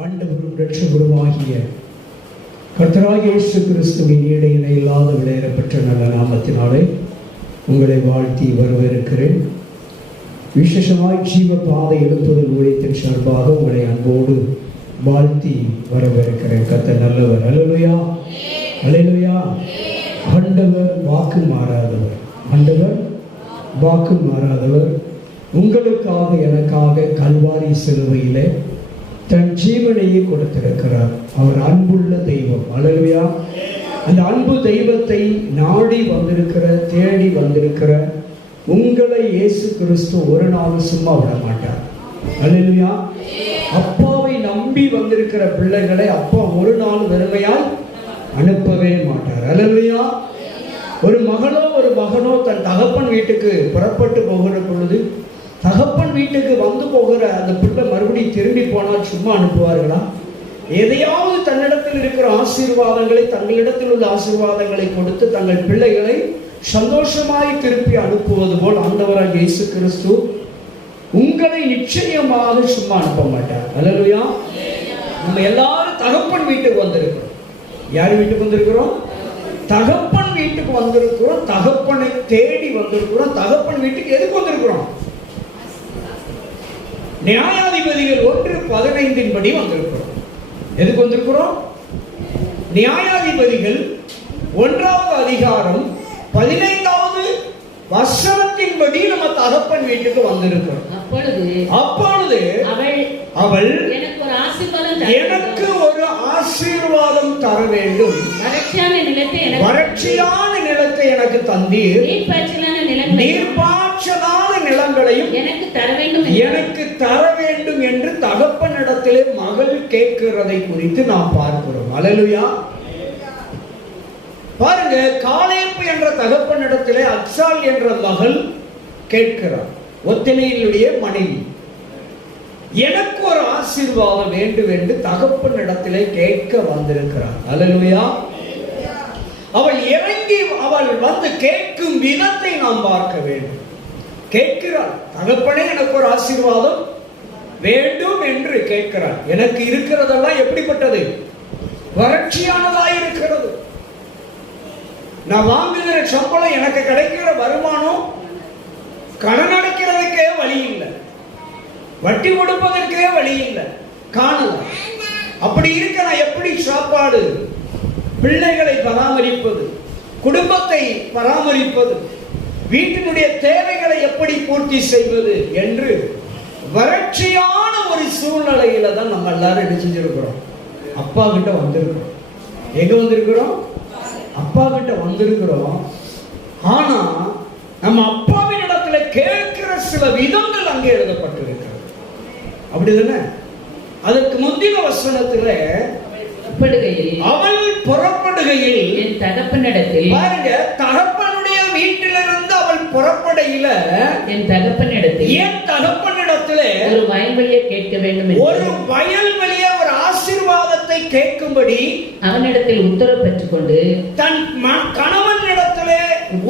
ஆண்டவரும் இரட்சகருமாகிய கர்த்தராகிய இயேசு கிறிஸ்துவின் இடையினை இல்லாத விளையாடப்பட்ட நல்ல நாமத்தினாலே உங்களை வாழ்த்தி வரவேற்கிறேன். விசேஷமாய் ஜீவ பாதை எழுப்புதல் ஊழியத்தின் சார்பாக உங்களை அன்போடு வாழ்த்தி வரவேற்கிறேன். கர்த்தர் நல்லவர். அல்லேலூயா, அல்லேலூயா. ஆண்டவர் வாக்கு மாறாதவர், ஆண்டவர் வாக்கு மாறாதவர். உங்களுக்காக எனக்காக கல்வாரி சிலுவையிலே தன் ஜீவனையே கொடுத்திருக்கிறார். அவர் அன்புள்ள தெய்வம். அல்லேலூயா. அந்த அன்பு தெய்வத்தை நாடி வந்திருக்கிற, தேடி வந்திருக்கிற உங்களை இயேசு கிறிஸ்து ஒரு நாள் சும்மா விட மாட்டார். அல்லேலூயா. அப்பாவை நம்பி வந்திருக்கிற பிள்ளைகளை அப்பா ஒரு நாள் வெறுமையால் அனுப்பவே மாட்டார். அல்லேலூயா. ஒரு மகளோ ஒரு மகனோ தன் தகப்பன் வீட்டுக்கு புறப்பட்டு போகிற பொழுது தகப்பன் வீட்டுக்கு வந்து போகிற அந்த பிள்ளை மறுபடியும் திரும்பி போனால் சும்மா அனுப்புவார்களா? எதையாவது தன்னிடத்தில் இருக்கிற ஆசீர்வாதங்களை, தங்களிடத்தில் உள்ள ஆசீர்வாதங்களை கொடுத்து தங்கள் பிள்ளைகளை சந்தோஷமாய் திருப்பி அனுப்புவது போல் ஆண்டவராகிய இயேசு கிறிஸ்து உங்களை நிச்சயமாக சும்மா அனுப்ப மாட்டார். அல்லேலூயா. நம்ம எல்லாரும் தகப்பன் வீட்டுக்கு வந்திருக்கிறோம். யார் வீட்டுக்கு வந்திருக்கிறோம்? தகப்பன் வீட்டுக்கு வந்திருக்கிறோம். தகப்பனை தேடி வந்திருக்கிறோம். தகப்பன் வீட்டுக்கு எதுக்கு வந்திருக்கிறோம்? நியாயாதிபதிகள் 1:15 படி வந்திருக்கிறோம். எதுக்கு வந்திருக்கிறோம்? நியாயாதிபதிகள் 1வது அதிகாரம் 15வது வசனத்தின் படி நம்ம தகப்பன் வீட்டுக்கு வந்திருக்கிறோம். அப்பொழுது அவள் எனக்கு ஒரு ஆசீர்வாதம் தர வேண்டும். வறட்சியான நிலத்தை எனக்கு தந்தீர், நீர்ப்பாய்ச்சலான நிலங்களையும் எனக்கு தர வேண்டும் என்று தகப்பனிடத்திலே மகள் கேட்கிறதை குறித்து நாம் பார்க்கிறோம். அல்லேலூயா. பாருங்க, காலேப்பு என்ற தகப்பனிடத்திலே அக்சால் என்ற மகள் கேட்கிறார். ஒத்தினியினுடைய மனைவி, எனக்கு ஒரு ஆசீர்வாதம் வேண்டும் என்று தகப்பனிடத்திலே கேட்க வந்திருக்கிறார். அல்லேலூயா. அவள் இறங்கி அவள் வந்து கேட்கும் விதத்தை நாம் பார்க்க வேண்டும். கேட்கிறாள், தகப்பனே எனக்கு ஒரு ஆசீர்வாதம் வேண்டும் என்று கேட்கிறாள். எனக்கு இருக்கிறதெல்லாம் எப்படிப்பட்டது? வறட்சியானதாய் இருக்கிறது. நான் வாங்குகிற சம்பளம், எனக்கு கிடைக்கிற வருமானம் கடன் அடைக்கிறதுக்கே வழி இல்லை, வட்டி கொடுப்பதற்கே வழி இல்லை, காணல. அப்படி இருக்க நான் எப்படி சாப்பாடு, பிள்ளைகளை பராமரிப்பது, குடும்பத்தை பராமரிப்பது, வீட்டினுடைய தேவைகளை எப்படி பூர்த்தி செய்வது என்று வறட்சியான ஒரு சூழ்நிலையில தான் நம்ம எல்லாரும் என்ன செஞ்சிருக்கிறோம்? அப்பா கிட்ட வந்திருக்கிறோம். எங்க வந்திருக்கிறோம்? அப்பா கிட்ட வந்திருக்கிறோம். ஆனா நம்ம அப்பாவின் இடத்துல கேட்கிற சில விதங்கள் அங்கே எழுதப்பட்டிருக்கிறது. அப்படிதானே? அதற்கு முந்தின வசனத்துல அவள் புறப்படுகையில் என் தகப்பனிடத்தில், பாருங்க, தகப்பனுடைய வீட்டிலிருந்து அவள் புறப்படையில என் தகப்பனிடத்திலே ஒரு வயல்வெளியை கேட்க வேண்டும், ஒரு வயல்வெளியை, ஒரு ஆசீர்வாதத்தை கேட்கும்படி அவனிடத்தில் உத்தரவு பெற்றுக்கொண்டு, தன் கணவனிடத்திலே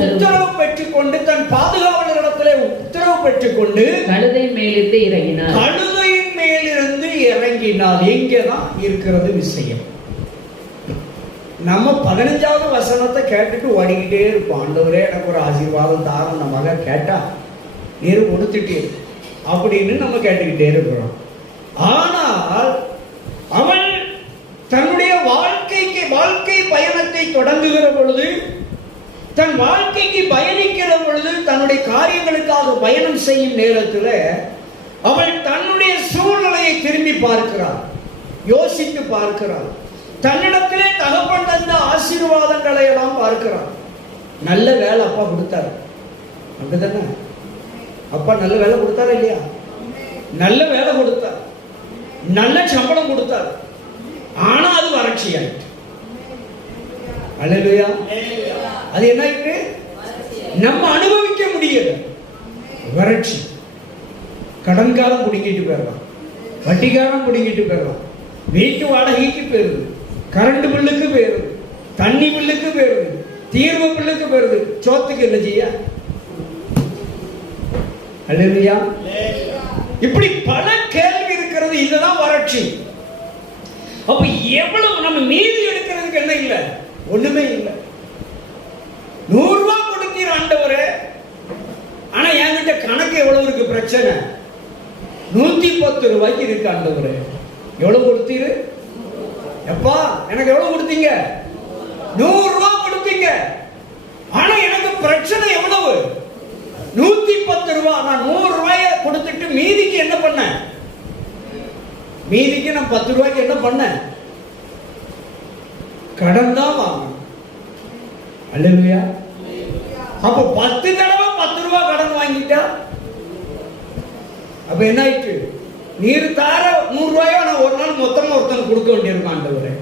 உத்தரவு பெற்றுக்கொண்டு, தன் பாதுகாவலரிடத்திலே உத்தரவு பெற்றுக்கொண்டு கழுதையின் மேலிருந்து இறங்கினார். கழுதையின் மேலிருந்து இறங்கினார். எங்கேதான் இருக்கிறது விஷயம்? நம்ம 15வது வசனத்தை கேட்டுட்டு ஓடிக்கிட்டே இருப்போம். ஆண்டவரே எனக்கு ஒரு ஆசீர்வாதம் தாரம் நம்ம கேட்டா நீர் கொடுத்துட்டே அப்படின்னு நம்ம கேட்டுக்கிட்டே இருக்கிறோம். ஆனால் அவன் தன்னுடைய வாழ்க்கை பயணத்தை தொடங்குகிற பொழுது, தன் வாழ்க்கைக்கு பயணிக்கிற பொழுது, தன்னுடைய காரியங்களுக்காக பயணம் செய்யும் நேரத்தில் அவள் தன்னுடைய சூழ்நிலையை திரும்பி பார்க்கிறார், யோசித்து பார்க்கிறார். தன்னிடத்திலே தகப்பன் தந்த ஆசீர்வாதங்களை எல்லாம் பார்க்கிறார். நல்ல வேலை அப்பா கொடுத்தார். அப்படிதானே? அப்பா நல்ல வேலை கொடுத்தாரா இல்லையா? நல்ல வேலை கொடுத்தார், நல்ல சம்பளம் கொடுத்தார். ஆனா அது வறட்சி ஆயிட்டு. அல்லேலூயா. அது என்ன ஆயிட்டு? நம்ம அனுபவிக்க முடியல. வறட்சி. கடன்காரன் பிடிங்கிட்டு போயிடலாம், வட்டிக்காரன் பிடிங்கிட்டு போயிடலாம், வீட்டு வாடகைக்கு போயிருது, கரண்ட் பில்லுக்கு போயிருது, தண்ணி பில்லுக்கு போயிருது, தீர்வு பில்லுக்கு போயிருது. சோத்துக்கு என்ன செய்ய? அல்லேலூயா. இப்படி பல கேள்வி இருக்கிறது. இதுதான் வறட்சி. அப்ப எவ்வளவு நம்ம மீதி எடுக்கிறதுக்கு என்ன இல்லை? ஒண்ணுமே இல்லை. 100 ரூபாய் கொடுத்தீர் ஆண்டவரே, ஆனா என்கிட்ட கணக்கு எவ்வளவு இருக்கு? பிரச்சனை 110 ரூபாய்க்கு இருக்கு ஆண்டவரே. எவ்வளவு கொடுத்தீரு? எப்பா எனக்கு எவ்வளவு கொடுத்தீங்க? 100 ரூபாய் கொடுத்தீங்க. ஆனா எனக்கு பிரச்சனை எவ்வளவு? 110 ரூபாய். நான் 100 ரூபாய கொடுத்துட்டு மீதிக்கு என்ன பண்ண? மீதிக்கு நான் 10 ரூபாய்க்கு என்ன பண்ண? கடன் தான் வாங்கணும். அல்லேலூயா. அப்ப 10 தடவை 10 ரூபாய் கடன் வாங்கிட்டா அப்ப என்ன ஆயிட்டு? நீர் தார 100 ரூபாயோ நான் ஒரு நாள் மொத்தமா ஒருத்தனுக்கு கொடுக்க வேண்டியிருக்கும் ஆண்டவரே.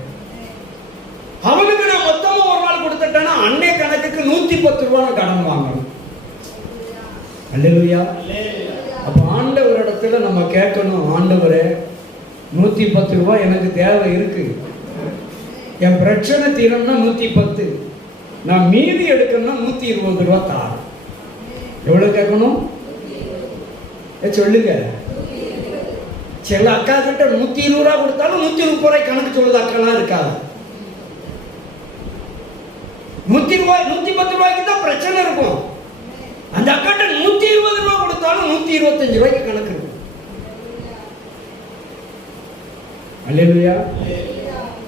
அவனுக்கு நான் மொத்தமா ஒரு நாள் கொடுத்துட்டேன்னா அன்னை கணக்குக்கு 110 ரூபாய் கடன் வாங்கணும். அல்லேலூயா. அப்ப ஆண்டவர் இடத்துல நம்ம கேட்கணும், ஆண்டவரே 110 ரூபாய் எனக்கு தேவை இருக்கு, என் பிரச்சனை தீரம்னா 110, நான் மீதி எடுக்கணும்னா 120 ரூபாய் தார். எவ்வளவு கேட்கணும்? சொல்லுங்க. சில அக்கா கிட்ட 120 ரூபாய் கொடுத்தாலும் 130 ரூபாய் கணக்கு சொல்லுது அக்கெல்லாம் இருக்காது. 110 ரூபாய்க்கு தான் பிரச்சனை இருக்கும். அந்த அக்காட்ட 120 ரூபாய் கொடுத்தாலும் 125 ரூபாய்க்கு கணக்கு இருக்கும். அல்லேலூயா.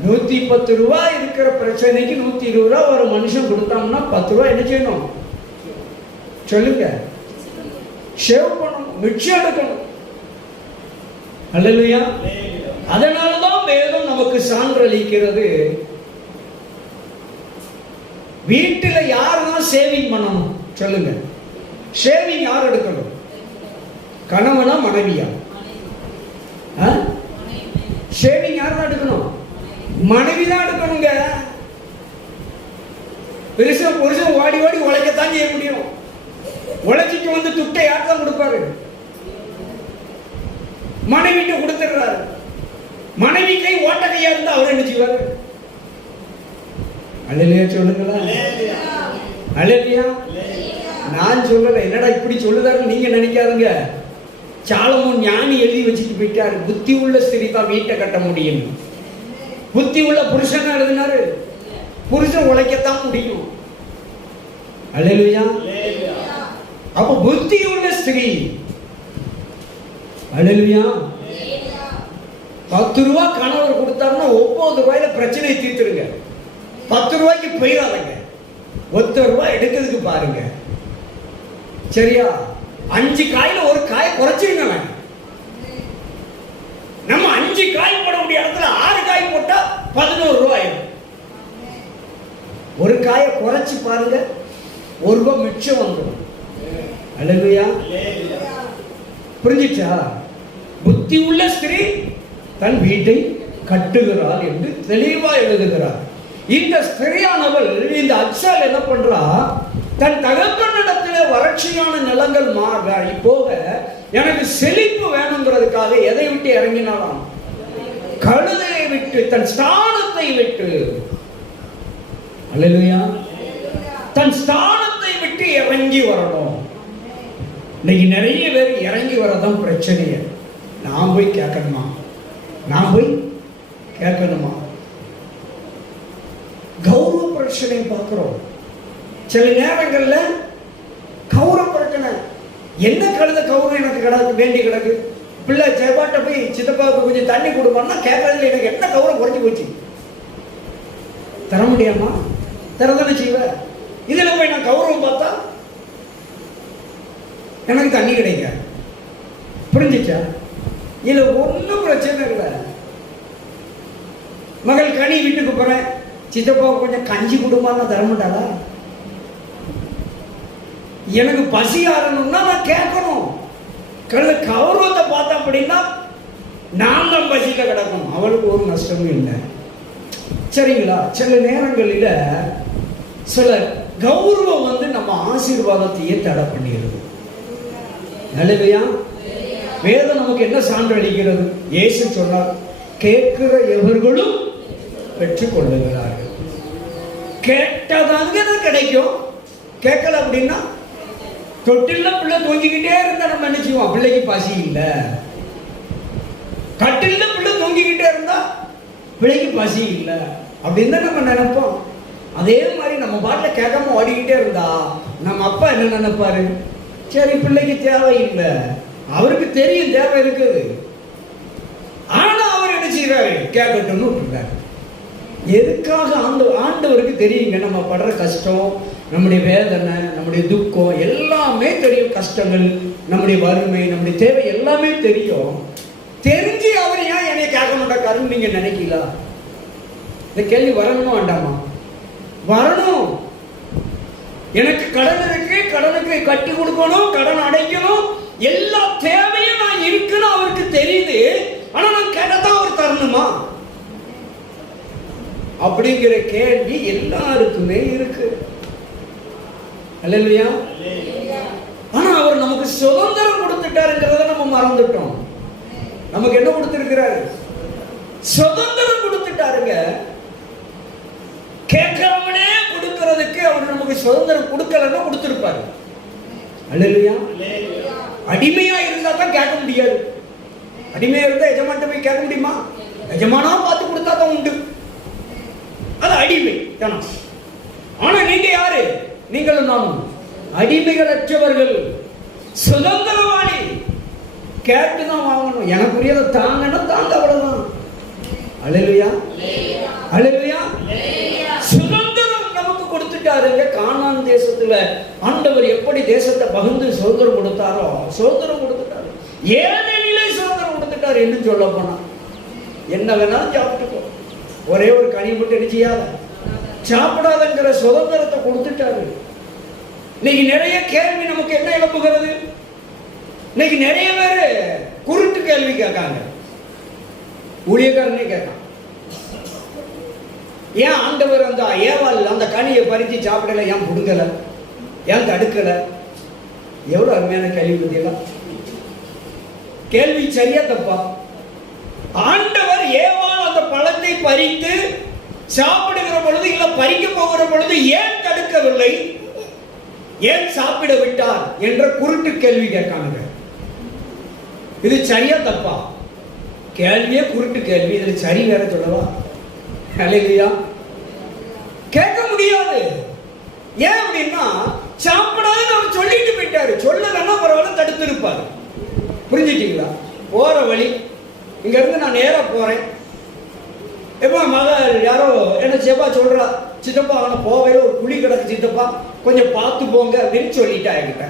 110 ரூபாய் இருக்கிற பிரச்சனைக்கு 120 ரூபாய் ஒரு மனுஷன் கொடுத்தாங்கன்னா 10 ரூபாய் என்ன செய்யணும்? சொல்லுங்க. ஷேவ் பண்ணணும், மிச்சம் எடுக்கணும். அல்லேலூயா. அதனாலதான் வேதம் நமக்கு சான்றளிக்கிறது. வீட்டுல யாருதான் சேவிங் பண்ணணும்? சொல்லுங்க. ஷேவிங் யார் எடுக்கணும்? கணவனா மனைவியா? ஷேவிங் யார் தான் எடுக்கணும்? மனைவி தான் எடுக்கணுங்க. புருஷன் ஓடி ஓடி உழைக்கத்தான் செய்ய முடியும். உழைச்சிட்டு வந்து துட்டை யார் தான் கொடுப்பாரு? மனைவிட்டு கொடுத்துடுறாரு. மனைவி கை ஓட்ட கையா இருந்தா அவர் என்ன செய்வாரு? அல்லேலூயா சொல்லுங்களா. அல்லேலூயா. நான் சொல்லல, என்னடா இப்படி சொல்லுதாரு நீங்க நினைக்காதுங்க. சாலமோன் ஞானி எழுதி வச்சுட்டு போயிட்டாரு, புத்தி உள்ள ஸ்திரீ தான் வீட்டை கட்ட முடியும். புத்தி உள்ள புருஷன் எழுதினாரு, புருஷன் உழைக்கத்தான் முடியும். அல்லேலூயா. அப்ப புத்தி உள்ள ஸ்திரீ. அல்லேலூயா. 10 ரூபாய் கணவர் கொடுத்தாருன்னா 9 ரூபாயில பிரச்சனையை தீர்த்துருங்க. 10 ரூபாய்க்கு போயிடாதங்க. 1 ரூபாய் எடுக்கிறதுக்கு பாருங்க. சரியா? 5 காயில ஒரு காயை குறைச்சிருங்க. நம்ம 5 காய் போட முடிய இடத்துல 6 காய் போட்டா 11 ரூபாய். ஒரு காயை குறைச்சு பாருங்க, 1 ரூபாய் மிச்சம் வந்துடும். அல்லேலூயா. புரிஞ்சிச்சா? புத்தி உள்ள ஸ்திரீ தன் வீட்டை கட்டுகிறாள் என்று தெளிவா எழுதுகிறார். இந்த ஸ்திரியானவள், இந்த அச்சால் என்ன பண்றா? தன் தகப்பனிடத்திலே வறட்சியான நிலங்கள் மாறி போக எனக்கு செழிப்பு வேணுங்கிறதுக்காக எதை விட்டு இறங்கினாலாம்? கழுதையை விட்டு, தன் ஸ்தானத்தை விட்டு. அல்லேலூயா. தன் ஸ்தானத்தை விட்டு இறங்கி வரணும். இன்னைக்கு நிறைய பேர் இறங்கி வரதான் பிரச்சனையே. நான் போய் கேட்கணுமா? நான் போய் கேட்கணுமா? கௌரவ பிரச்சனை பார்க்கிறோம். சில நேரங்கள்ல கௌரவ பிரச்சனை. என்ன கழுத கௌரவம் எனக்கு கிடக்கு வேண்டி கிடக்கு? பிள்ளை செவ்வாட்ட போய் சித்தப்பாவுக்கு கொஞ்சம் தண்ணி கொடுப்பான்னா கேட்கறதுல எனக்கு என்ன கௌரவம் குறைஞ்சி போச்சு? தர முடியாமா? தரதானே செய்வ. இதுல போய் நான் கௌரவம் பார்த்தா எனக்கு தண்ணி கிடைக்க. புரிஞ்சிச்சா? இதுல ஒன்றும் பிரச்சனை இல்லை. மகள் கனி வீட்டுக்கு போறேன், சித்தப்பாவுக்கு கொஞ்சம் கஞ்சி கொடுப்பான்னு தர மாட்டாளா? எனக்கு பசி ஆறணும்னா நான் கேட்கணும். கழுத கௌரவத்தை பார்த்தா அப்படின்னா நான் தான் பசியில கிடக்கணும். அவளுக்கு ஒரு நஷ்டமும் இல்லை. சரிங்களா? சில நேரங்களில் சில கௌரவம் நம்ம ஆசீர்வாதத்தையே தடை பண்ணிடுது. நல்லையா? வேதம் நமக்கு என்ன சான்று அளிக்கிறது? இயேசு சொன்னார், கேட்கிற எவர்களும் பெற்றுக் கொள்ளுகிறார்கள். கேட்டதாங்க கிடைக்கும். கேட்கல அப்படின்னா தொட்டில பிள்ளை தூங்கிக்கிட்டே இருந்தா நம்ம என்ன செய்வோம்? பிள்ளைக்கு பசி இல்லை. கட்டில பிள்ளை தூங்கிக்கிட்டே இருந்தா பிள்ளைக்கு பசி இல்லை அப்படின்னு தான் நம்ம நினைப்போம். அதே மாதிரி நம்ம பாட்டில் கேட்காம ஓடிக்கிட்டே இருந்தா நம்ம அப்பா என்ன நினைப்பாரு? சரி, பிள்ளைக்கு தேவையில்லை, அவருக்கு தெரியும் தேவை இருக்குது, ஆனா அவர் என்ன செய்யறாரு? கேட்கட்டும்னு விட்டுறாரு. எதுக்காக? ஆண்டவருக்கு தெரியுங்க நம்ம படுற கஷ்டம், நம்முடைய வேதனை, நம்முடைய துக்கம் எல்லாமே தெரியும். கஷ்டங்கள், நம்முடைய வறுமை, நம்முடைய தேவை எல்லாமே தெரியும். தெரிஞ்சு அவர் ஏன் என்னை கேட்க மாட்டாருன்னு நீங்க நினைக்கல? இந்த கேள்வி வரணும் வேண்டாமா? வரணும். எனக்கு கடன் இருக்கு, கடனுக்கு கட்டி கொடுக்கணும், கடன் அடைக்கணும், எல்லா தேவையும் நான் இருக்குன்னு அவருக்கு தெரியுது. ஆனா நான் கேட்டதான் அவர் தரணுமா அப்படிங்கிற கேள்வி எல்லாருக்குமே இருக்கு. அல்லேலூயா. ஆனா அவர் நமக்கு சுதந்திரம் கொடுத்துட்டாருங்கிறத நம்ம மறந்துட்டோம். நமக்கு என்ன கொடுத்திருக்கிறாரு? சுதந்திரம் கொடுத்துட்டாருங்க. கேட்கிறவனே கொடுக்கிறதுக்கு அவர் நமக்கு சுதந்திரம் கொடுக்கலன்னா கொடுத்திருப்பாரு. அல்லேலூயா. அடிமையா இருந்தா தான் கேட்க முடியாது. அடிமையா இருந்தா எஜமான்ட்ட போய் கேட்க முடியுமா? எஜமானா பார்த்து கொடுத்தா தான் உண்டு. அது அடிமை. ஆனா நீங்க யாரு? நீங்களும் நானும் அடிமைகளற்றவர்கள், சுதந்திரவாளி. கேட்டுதான் வாங்கணும். எனக்குரியதை தாங்கன்னா தாங்க, அவ்வளவுதான். அல்லேலூயா. அல்லேலூயா. சுதந்திரம் நமக்கு கொடுத்துட்டாருங்க. கானான் தேசத்துல ஆண்டவர் எப்படி தேசத்தை பகிர்ந்து சுதந்திரம் கொடுத்தாரோ சுதந்திரம் கொடுத்துட்டாரு. ஏதேனிலே சுதந்திரம் கொடுத்துட்டாரு. என்ன சொல்ல போனா என்ன வேணாலும் சாப்பிட்டுக்கோ, ஒரே ஒரு கனி மட்டும் என்ன செய்யாத சாப்பிடாதங்கிற சுதந்திரத்தை கொடுத்துட்டாரு. இன்னைக்கு நிறைய கேள்வி நமக்கு என்ன எழுப்புகிறது? இன்னைக்கு நிறைய பேரு குருட்டு கேள்வி கேட்காங்க. ஊழியக்காரனே கேட்கான், ஏன் ஆண்டவர் அந்த ஏவாள் அந்த கனியை பறித்து சாப்பிடல, ஏன் புடுங்கல, ஏன் தடுக்கல? எவ்வளவு அருமையான கேள்வி பத்தியெல்லாம். கேள்வி சரியா தப்பா? ஆண்டவர் ஏவாள் அந்த பழத்தை பறித்து சாப்பிடுகிற பொழுது, இல்ல பறிக்க போகிற பொழுது ஏன் தடுக்கவில்லை, ஏன் சாப்பிட விட்டார் என்ற குருட்டு கேள்வி கேட்காங்க. இது சரியா தப்பா? கேள்வியே குருட்டு கேள்வி. இதுல சரி வேற சொல்லவா? அல்லேலூயா. கேட்க முடியாது. ஏன் அப்படின்னா சாப்பிடாதுன்னு அவர் சொல்லிட்டு போயிட்டாரு. சொல்லலன்னா பரவாயில்ல, தடுத்து இருப்பாரு. புரிஞ்சுட்டீங்களா? போற வழி இங்க இருந்து நான் நேரா போறேன். எப்ப மகள் யாரோ என்ன சித்தப்பா சொல்றா, சித்தப்பா அவனை போவையில ஒரு குழி கிடக்கு சித்தப்பா, கொஞ்சம் பார்த்து போங்க அப்படின்னு சொல்லிட்டா என்கிட்ட.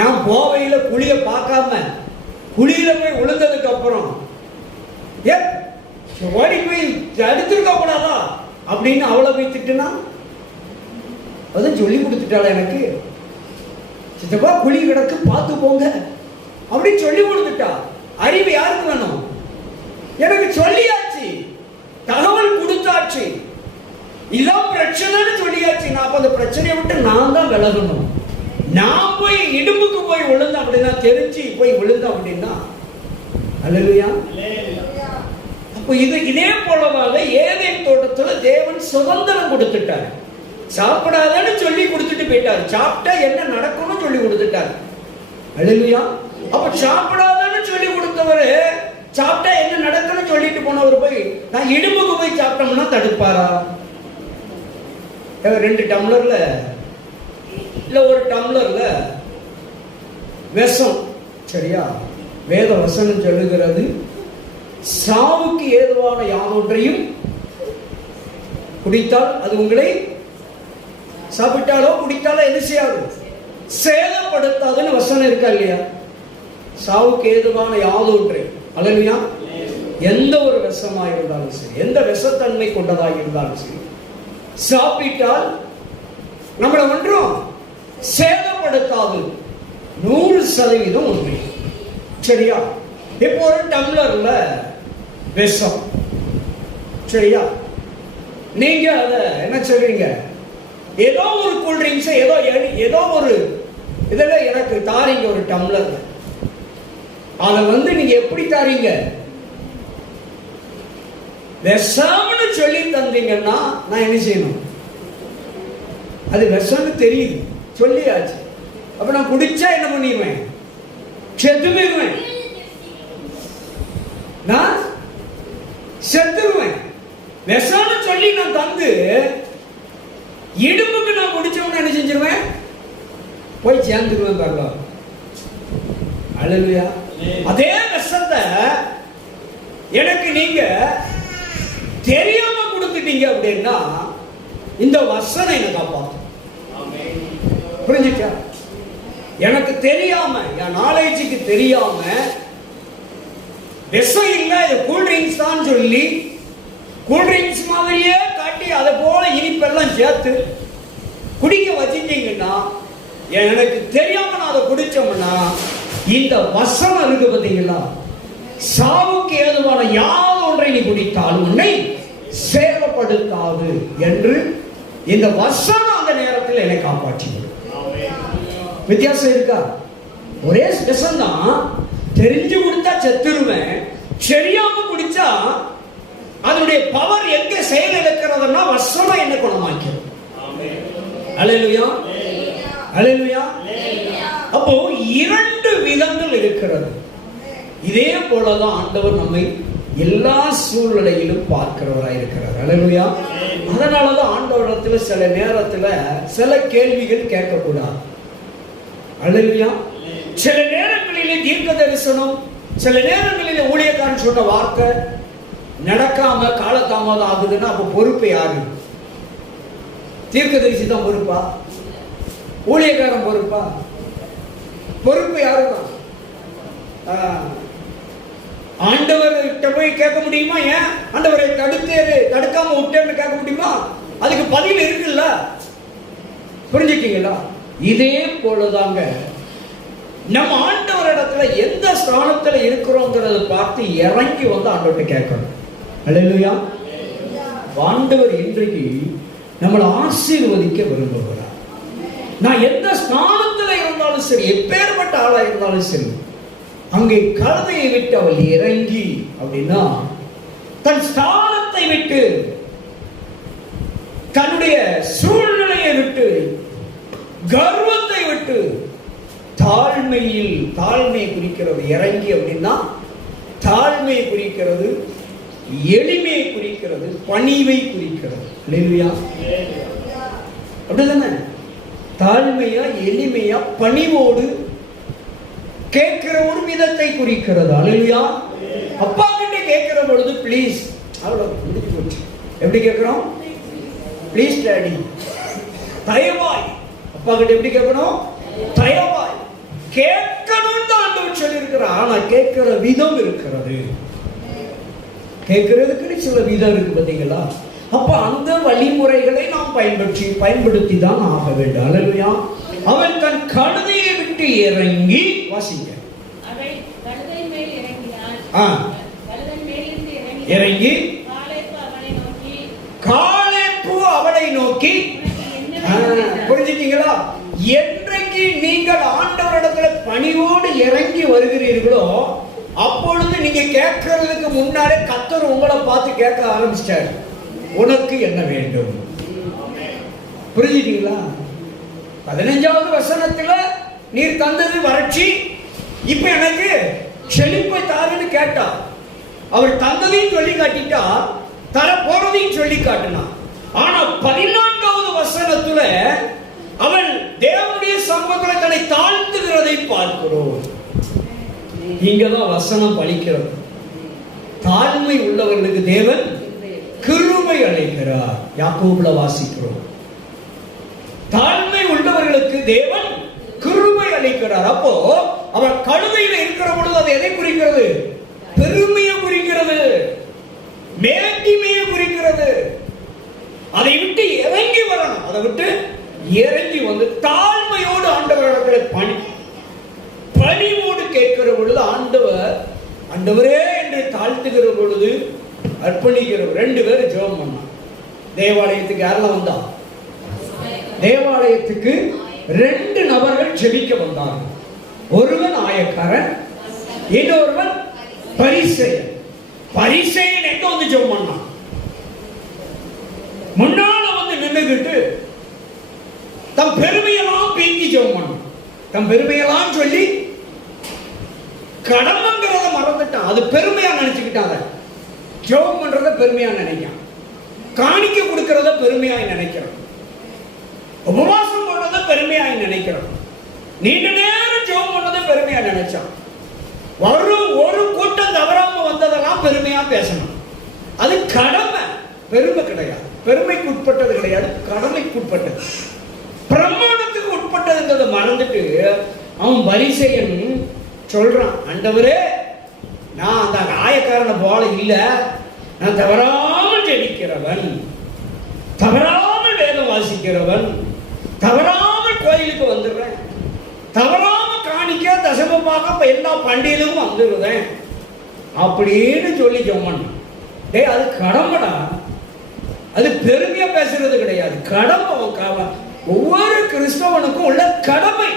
நான் போவையில குழிய பார்க்காம குழியில போய் விழுந்ததுக்கு அப்புறம் ஓடி போய் தடுத்திருக்க கூடாதா அப்படின்னு அவளை போய் திட்டுனா, அதான் சொல்லி கொடுத்துட்டாளா எனக்கு. சித்தப்பா குழி கிடக்கு பார்த்து போங்க அப்படின்னு சொல்லி கொடுத்துட்டா. அறிவு யாருக்கு வேணும்? எனக்கு சொல்லியாச்சு, தகவல் கொடுத்தாச்சு, இதான் பிரச்சனைன்னு சொல்லியாச்சு. நான் அப்ப அந்த பிரச்சனையை விட்டு நான் தான் விலகணும். நான் போய் இடும்புக்கு போய் விழுந்தேன் அப்படின்னா, தெரிஞ்சு போய் விழுந்தேன் அப்படின்னா, அல்லேலூயா. அப்போ இதே போலவாக ஏதேன் தோட்டத்துல தேவன் சுதந்திரம் கொடுத்துட்டார். சாப்பிடாதன்னு சொல்லி கொடுத்துட்டு போயிட்டார். சாப்பிட்டா என்ன நடக்கும்னு சொல்லி கொடுத்துட்டார். அல்லேலூயா. அப்ப சாப்பிடாதன்னு சொல்லி கொடுத்தவரு சாப்பிட்டா என்ன நடக்கும்னு சொல்லிட்டு போனவர் போய் நான் இடும்புக்கு போய் சாப்பிட்டோம்னா தடுப்பாரா? 2 டம்ளர்ல இல்ல 1 டம்ளர்ல விஷம், சரியா? வேத வசனம் சொல்லுகிறது, சாவுக்கு ஏதுவான யாவொன்றையும் குடித்தால் அது உங்களை சாப்பிட்டாலோ குடித்தாலோ என்ன செய்யாது? சேதப்படுத்தாதுன்னு வசனம் இருக்கா இல்லையா? சாவுக்கு ஏதுவான யாதொன்றை, அல்லேலூயா, எந்த ஒரு விஷமா இருந்தாலும் சரி, எந்த விஷத்தன்மை கொண்டதாக இருந்தாலும் சரி, சாப்பிட்டால் நம்மளை ஒன்றும் சேதப்படுத்தாது. 100% உண்மை, சரியா? இப்போ ஒரு டம்ளர்ல விஷம், சரியா? நீங்க அத என்ன சொல்றீங்க? ஏதோ ஒரு கூல்ட்ரிங்க்ஸ், ஏதோ ஒரு இதெல்லாம் எனக்கு தாரீங்க ஒரு டம்ளர். அதை நீங்க எப்படி தாரீங்க? விஷம்னு சொல்லி தந்தீங்கன்னா நான் என்ன செய்யணும்? அது விஷம்னு தெரியுது, சொல்லியாச்சு. அப்ப நான் குடிச்சா என்ன பண்ணிடுவேன்? செத்து போயிடுவேன். நான் செத்துருவேன். விஷம்னு சொல்லி நான் தந்து இடுப்புக்கு நான் குடிச்சவன என்ன செஞ்சிருவேன்? போய் சேர்ந்துருவேன் பாருங்க. அல்லேலூயா. அதே விஷத்தை எனக்கு நீங்க தெரியாம கொடுத்துட்டீங்க அப்படின்னா இந்த வசனம் என்ன காப்பாற்றும். புரிஞ்சுச்சா? எனக்கு தெரியாம, என் நாலேஜுக்கு தெரியாம விஷம் இல்ல இது கூல்ட்ரிங்க்ஸ் தான் சொல்லி கூல்ட்ரிங்க்ஸ் மாதிரியே காட்டி அதை போல இனிப்பெல்லாம் சேர்த்து குடிக்க வச்சிட்டீங்கன்னா, எனக்கு தெரியாம நான் அதை குடிச்சோம்னா இந்த வசனம் இருக்கு பார்த்தீங்களா, சாவுக்கு ஏதுவான யாவது ஒன்றை நீ குடித்தால் உன்னை சேதப்படுத்தாது என்று இந்த வசனம் அந்த நேரத்தில் என்னை காப்பாற்றிவிடும். வித்தியாசம் இருக்கா? ஒரே விஷம் தான். தெரிஞ்சு குடித்தா செத்துருவேன், தெரியாம குடிச்சா அதனுடைய பவர் எங்க செயல் இருக்கிறதுன்னா வசனம் என்ன குணமாக்கிறது. அல்லேலூயா, அல்லேலூயா. அப்போ இரண்டு விதங்கள் இருக்கிறது. இதே போலதான் ஆண்டவர் நம்மை எல்லா சூழ்நிலையிலும் பார்க்கிறவராய் இருக்கிறார். அல்லேலூயா. அதனாலதான் ஆண்டவரிடத்துல சில நேரத்துல சில கேள்விகள் கேட்கக்கூடாது. அல்லேலூயா. சில நேரங்களிலே தீர்க்க தரிசனம், சில நேரங்களிலே ஊழியக்காரன் சொன்ன வார்த்தை நடக்காம காலதாமதம் ஆகுதுன்னா அப்ப பொறுப்பு யாரு? தீர்க்க தரிசி தான் பொறுப்பா? ஊழியக்காரன் பொறுப்பா? பொறுப்பு யாருதான்? ஆண்டவர்கிட்ட போய் கேட்க முடியுமா? ஏன் ஆண்டவரை தடுக்காம விட்டேன்னு கேட்க முடியுமா? அதுக்கு பதில் இருக்குல்ல. புரிஞ்சுட்டீங்களா? இதே போலதாங்க நம்ம ஆண்டவரிடத்துல எந்த ஸ்தானத்துல இருக்கிறோங்கிறத பார்த்து இறங்கி வந்து ஆண்டவர்கிட்ட கேட்கணும். அல்லேலூயா. ஆண்டவர் இன்றைக்கு நம்மளை ஆசீர்வதிக்க விரும்புகிறார். நான் எந்த ஸ்தானத்துல இருந்தாலும் சரி, எப்பேற்பட்ட ஆளா இருந்தாலும் சரி, அங்கே கழுதையை விட்டு அவள் இறங்கி அப்படின்னா தன் ஸ்தானத்தை விட்டு, தன்னுடைய சூழ்நிலையை விட்டு, கர்வத்தை விட்டு, தாழ்மையில், தாழ்மை குறிக்கிறது இறங்கி அப்படின்னா தாழ்மையை குறிக்கிறது, எளிமையை குறிக்கிறது, பணிவை குறிக்கிறது. அல்லேலூயா. அப்படிதானே? தாழ்மையா, எளிமையா, பணிவோடு கேட்கிற ஒரு விதத்தை குறிக்கிறது. அல்லேலூயா. அப்பா கிட்ட கேட்கிற பொழுது ப்ளீஸ், அவ்வளவு முடிஞ்சு போச்சு. எப்படி கேட்கிறோம்? ப்ளீஸ் டாடி, தயவாய். அப்பா கிட்ட எப்படி கேட்கணும்? தயவாய் கேட்கணும் தான் ஆண்டவர் சொல்லி இருக்கிறார். ஆனா கேட்கிற விதம் இருக்கிறது. கேட்கிறதுக்கு சில விதம் இருக்கு பார்த்தீங்களா? அப்ப அந்த வழிமுறைகளை நாம் பயன்படுத்தி தான் ஆக வேண்டும். அல்லேலூயா. அவன் தன் கழுதையை விட்டு இறங்கி, வாசிங்க, இறங்கி காலேப்பு அவளை நோக்கி. புரிஞ்சுட்டீங்களா? என்றைக்கு நீங்கள் ஆண்டவரிடத்துல பணிவோடு இறங்கி வருகிறீர்களோ அப்பொழுது நீங்க கேட்கறதுக்கு முன்னாலே கர்த்தர் உங்களை பார்த்து கேட்க ஆரம்பிச்சிட்டாரு, உனக்கு என்ன வேண்டும்? புரிஞ்சுட்டீங்களா? 15வது வசனத்துல நீர் தந்தது வறட்சி, இப்ப எனக்கு செழிப்பை தாருன்னு கேட்டா. அவர் தந்ததையும் சொல்லி காட்டிட்டா, தர போறதையும் சொல்லி காட்டினா. ஆனா 14வது வசனத்துல அவன் தேவனுடைய சமூகத்துல தன்னை தாழ்த்துகிறதை பார்க்கிறோம். இங்கதான் வசனம் பலிக்கிறது. தாழ்மை உள்ளவர்களுக்கு தேவன் கிருபை அளிக்கிறார். யாக்கோபுல வாசிக்கிறோம். தாழ்மை உள்ளவர்களுக்கு தேவன் கிருபை அளிக்கிறார். அப்போ அவர் கழுதையில இருக்கிற பொழுது அது எதை குறிக்கிறது? பெருமையை குறிக்கிறது, மேட்டிமையை குறிக்கிறது. அதை விட்டு இறங்கி வரணும். அதை விட்டு இறங்கி வந்து தாழ்மையோடு ஆண்டவரிடத்தில் பணிவோடு கேட்கிற பொழுது ஆண்டவரே என்று தாழ்த்துகிற பொழுது அர்ப்பணிக்கிற 2 பேர் ஜெபம் பண்ணான். தேவாலயத்துக்கு யாரெல்லாம் வந்தா? தேவாலயத்துக்கு 2 நபர்கள் ஜெபிக்க வந்தார்கள். ஒருவன் ஆயக்காரன், இன்னொருவன் பரிசேயன். பரிசேயன் எங்க வந்து ஜெபம் பண்ணான்? முன்னால வந்து நின்னுகிட்டு தம் பெருமையெல்லாம் பீங்கி ஜெபம் பண்ணான். தம் பெருமையெல்லாம் சொல்லி கடமைங்கிறத மறந்துட்டான். அது பெருமையா நினைச்சுக்கிட்டாங்க. ஜெபம் பண்றத பெருமையா நினைக்கிறான், காணிக்க கொடுக்கறத பெருமையாய் நினைக்கிறான், உபவாசம் பண்றத பெருமையாய் நினைக்கிறான், நீண்ட நேரம் ஜெபம் பண்ணத பெருமையா நினைச்சான். ஒரு கூட்டம் தவறாம வந்ததெல்லாம் பெருமையா பேசணும். அது கடமை, பெருமை கிடையாது. பெருமைக்கு உட்பட்டது கிடையாது, கடமைக்கு உட்பட்டது, பிரமாணத்துக்கு உட்பட்டதுன்றதை மறந்துட்டு அவன் பரிசேயன் சொல்றான், ஆண்டவரே நான் அந்த ஆயக்காரனை போல இல்ல, நான் தவறாமல் ஜெபிக்கிறவன், தவறாமல் வேதம் வாசிக்கிறவன், தவறாமல் கோயிலுக்கு வந்துடுறேன், தவறாம காணிக்க தசமமாக எல்லா பண்டிகையும் வந்துடுறேன் அப்படின்னு சொல்லி ஜெபம். டேய், அது கடமைடா, அது பெருமையா பேசுறது கிடையாது, கடமை. ஒவ்வொரு கிறிஸ்தவனுக்கும் உள்ள கடமை.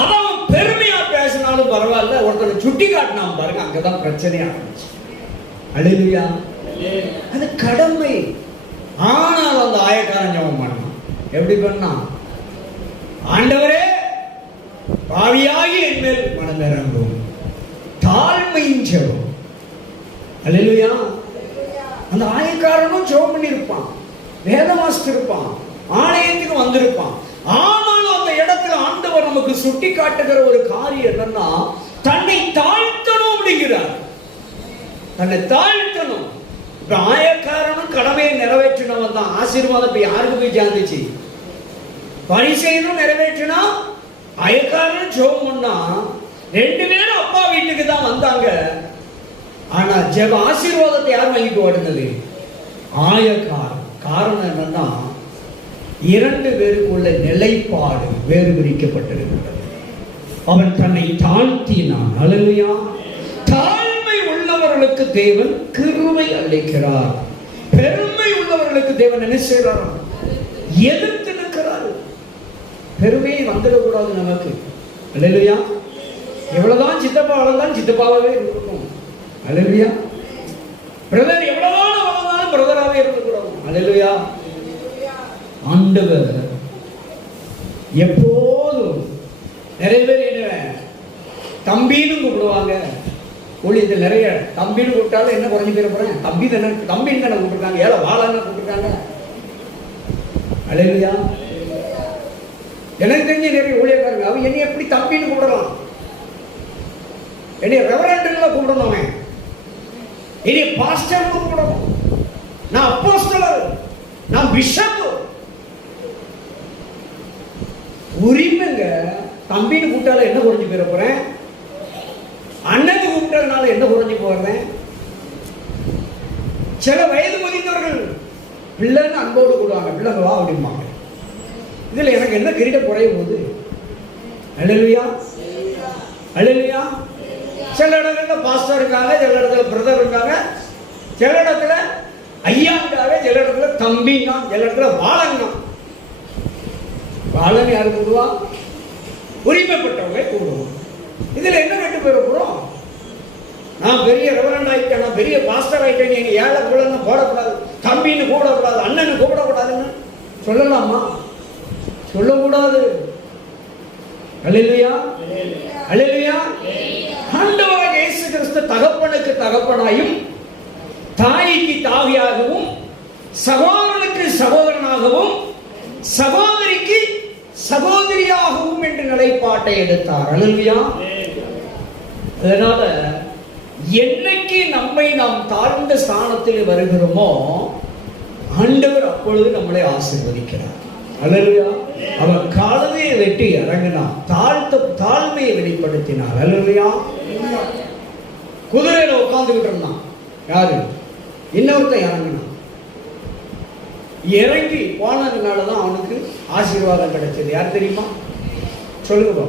அவன் பெருமையா பேசினாலும் பரவாயில்ல, ஒருத்தனை சுட்டி காட்டினான் பாருங்க, அங்கதான் பிரச்சனையா இருந்துச்சு. அல்லேலூயா. அது கடமை. ஆனால் அந்த ஆயக்காரன் ஜெபம் பண்ணான். எப்படி பண்ணான்? ஆண்டவரே பாவியாகி என் மேல் மனம் இறங்கும். தாழ்மையின் ஜெபம். அல்லேலூயா. அந்த ஆயக்காரனும் ஜெபம் பண்ணியிருப்பான், வேதம் வாசித்திருப்பான், ஆலயத்துக்கு வந்திருப்பான். ஆனாலும் அந்த இடத்துல ஆண்டவர் நமக்கு சுட்டி காட்டுகிற ஒரு காரியம் என்னன்னா, தன்னை தாழ்த்தணும் அப்படிங்கிறார். தன்னை தாழ்த்தணும். இப்ப ஆயக்காரனும் கடமையை நிறைவேற்றினவன் தான். ஆசீர்வாதம் இப்ப யாருக்கு போய் சேர்ந்துச்சு? பரிசேயனும் நிறைவேற்றினா, ஆயக்காரனும் ஜெபம் பண்ணா, ரெண்டு பேரும் அப்பா வீட்டுக்கு தான் வந்தாங்க. ஆனா ஜெப ஆசீர்வாதத்தை யார் வாங்கிட்டு ஓடுனது? ஆயக்காரன். காரணம் என்னன்னா, இரண்டு பேருக்குள்ள நிலைப்பாடு வேறு பிரிக்கப்பட்டிருக்கிறது. அவன் தன்னை தாழ்த்தினான். அல்லேலூயா. தாழ்மை உள்ளவர்களுக்கு தேவன் கிருபை அளிக்கிறார். பெருமை உள்ளவர்களுக்கு தேவன் என்ன செய்கிறார்? எதிர்த்து நிற்கிறார். பெருமையை வந்துடக்கூடாது நமக்கு. அல்லேலூயா. எவ்வளவுதான் சித்தப்பா வளர்ந்தாலும் சித்தப்பாவே இருக்கணும். அல்லேலூயா. பிரதர் எவ்வளவுதான் வளர்ந்தாலும் பிரதராகவே இருக்கக்கூடாது. அல்லேலூயா. ஆண்டவர் எப்போதும் நிறைய பேர் தம்பின்னு கூப்பிடுவாங்க. ஊழியத்தில் நிறைய தம்பின்னு கூப்பிட்டாலும் என்ன குறைஞ்சு பேர போறேன்? தம்பின்னு தானே கூப்பிட்டுருக்காங்க, ஏழை வாழன்னு கூப்பிட்டுருக்காங்க. அல்லேலூயா. எனக்கு தெரிஞ்ச நிறைய ஊழியக்காரங்க அவன் என்னை எப்படி தம்பின்னு கூப்பிடலாம்? என்னை ரெவரண்ட்ல கூப்பிடணும், அவன் என்னை பாஸ்டர்னு கூப்பிடணும், நான் அப்போஸ்தலர், நான் பிஷப். உரிமைங்க. தம்பின்னு கூப்பிட்டால என்ன குறைஞ்சு போயிட போறேன்? அண்ணனுக்கு கூப்பிட்டதுனால என்ன குறைஞ்சு போறேன்? சில வயது முதிர்ந்தவர்கள் பிள்ளைன்னு அன்போடு கூடுவாங்க, பிள்ளைங்க வா அப்படிம்பாங்க. இதுல எனக்கு என்ன கிரீட குறைய போகுது? அல்லேலூயா. அல்லேலூயா. சில இடத்துல பாஸ்டர் இருக்காங்க, சில இடத்துல பிரதர் இருக்காங்க, சில இடத்துல ஐயாங்காக, சில இடத்துல தம்பிங்க, சில இடத்துல வாழங்க. வாழன் யாரு கூடுவா? உரிமைப்பட்டவங்க கூடுவோம். இதுல என்ன கட்டு போயிட போறோம்? நான் பெரிய ரெவரண்ட் ஆயிட்டேன், நான் பெரிய பாஸ்டர் ஆயிட்டேன், நீங்க ஏழை குழந்தை போடக்கூடாது, தம்பின்னு கூடக்கூடாது, அண்ணனு கூப்பிடக்கூடாதுன்னு சொல்லலாமா? சொல்லக்கூடாது. அல்லேலூயா. அல்லேலூயா. ஆண்டவராகிய இயேசு கிறிஸ்து தகப்பனுக்கு தகப்பனாயும், தாய்க்கு தாவியாகவும், சகோதரனுக்கு சகோதரனாகவும், சகோதரிக்கு சகோதரியாகவும் என்று நிலைப்பாட்டை எடுத்தார். அல்லேலூயா. அதனால என்னைக்கு நம்மை நாம் தாழ்ந்த ஸ்தானத்தில் வருகிறோமோ, ஆண்டவர் அப்பொழுது நம்மளை ஆசீர்வதிக்கிறார். அல்லேலூயா. அவர் காலத்தையை வெட்டி இறங்கினார், தாழ்மையை வெளிப்படுத்தினார். அல்லேலூயா. குதிரையில உட்கார்ந்துகிட்டு இருந்தான். யாரு? இன்னொருத்தன் இறங்கினான். இறங்கி போனதுனாலதான் அவனுக்கு ஆசீர்வாதம் கிடைச்சது. யார் தெரியுமா? சொல்லுங்க.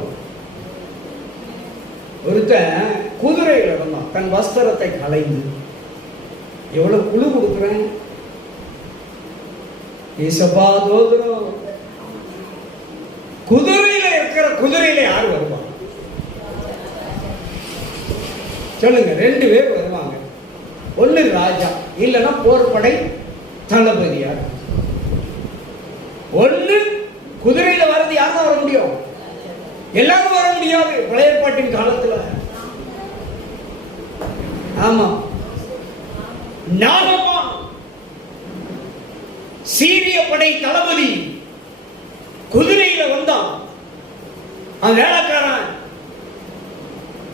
ஒருத்தன் குதிரையில இருந்தான், தன் வஸ்திரத்தை களைந்து. எவ்வளவு குழு கொடுக்குறேன்? குதிரையில இருக்கிற குதிரையில யாரு வருவாங்க? சொல்லுங்க. ரெண்டு பேர் வருவாங்க. ஒன்னு ராஜா, இல்லைன்னா போர்படை தளபதியார். ஒன்னு குதிரையில வர்றது யாரும் வர முடியும்? எல்லாரும் வர முடியாது பழைய ஏற்பாட்டின் காலத்துல. ஆமா, நாகமான் சீரிய படை தளபதி குதிரையில வந்தான். அந்த வேலைக்காரன்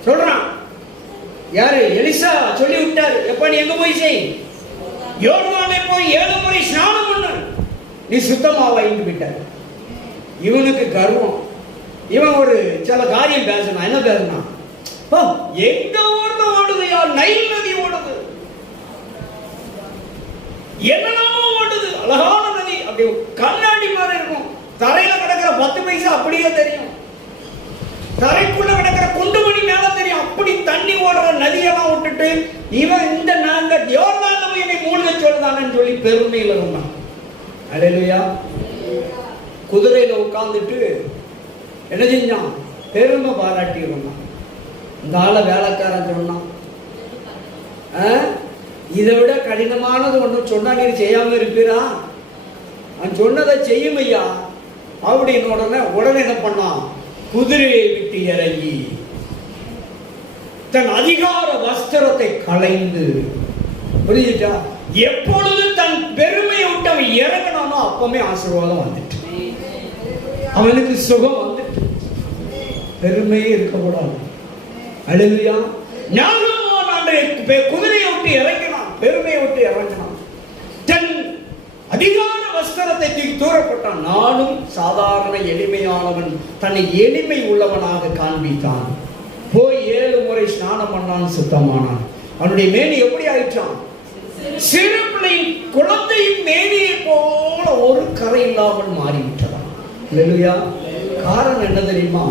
சொல்றான், யாரு? எலிசா சொல்லி விட்டாரு, எப்ப நீ எங்க போய் செய், யோர்தானை போய் 7 முறை ஸ்நானம் பண்ணு, நீ சுத்தமாவாயின்னு விட்டார். இவனுக்கு கர்வம். இவன் ஒரு சில காரியம் பேசணும். என்ன பேசணும்? எங்க ஊர்ல ஓடுதுயா, நைல் நதி ஓடுது, என்னென்னமோ ஓடுது, அழகான நதி, அப்படி கண்ணாடி மாதிரி இருக்கும். தரையில கிடக்கிற 10 பைசா அப்படியே தெரியும், தரைக்குள்ள கிடக்கிற குண்டுமணி மேல தெரியும். அப்படி தண்ணி ஓடுற நதியெல்லாம் விட்டுட்டு இவன் இந்த நாங்க யோர்தான்ல போய் என்னை மூழ்க சொல்லுதானு சொல்லி பெருமையில இருந்தான். அல்லேலூயா. குதிரையில உட்கார்ந்துட்டு என்ன செஞ்சான்? பெருமை பாராட்டி இருந்தான். இந்த ஆள வேலைக்காரன் சொன்னான், இதை விட கடினமானது ஒன்று சொன்னா நீர் செய்யாம இருப்பீரா? அவன் சொன்னதை செய்யும் ஐயா அப்படின்னு உடனே என்ன பண்ணான்? குதிரையை விட்டு இறங்கி தன் அதிகார வஸ்திரத்தை களைந்து, புரியுதா? எப்பொழுது தன் பெருமையை விட்டு அவன் இறங்கினானோ அப்பவுமே ஆசீர்வாதம் வந்துட்டு, அவனுக்கு சுகம் வந்துட்டு. பெருமையே இருக்கக்கூடாது. அல்லேலூயா. ஞானமான அன்றைய குதிரையை விட்டு இறங்கினான், பெருமையை விட்டு இறங்கினான், தன் அதிகார வஸ்திரத்தை தூக்கி தூரப்பட்டான். நானும் சாதாரண எளிமையானவன், தன்னை எளிமை உள்ளவனாக காண்பித்தான். போய் 7 முறை ஸ்நானம் பண்ணான், சுத்தமானான். அவனுடைய மேனி எப்படி ஆயிற்றான்? சிறு பிள்ளை குழந்தையின் மேனியை போல ஒரு கரை இல்லாமல் மாறிவிட்டான். அல்லேலூயா. காரணம் என்ன தெரியுமா?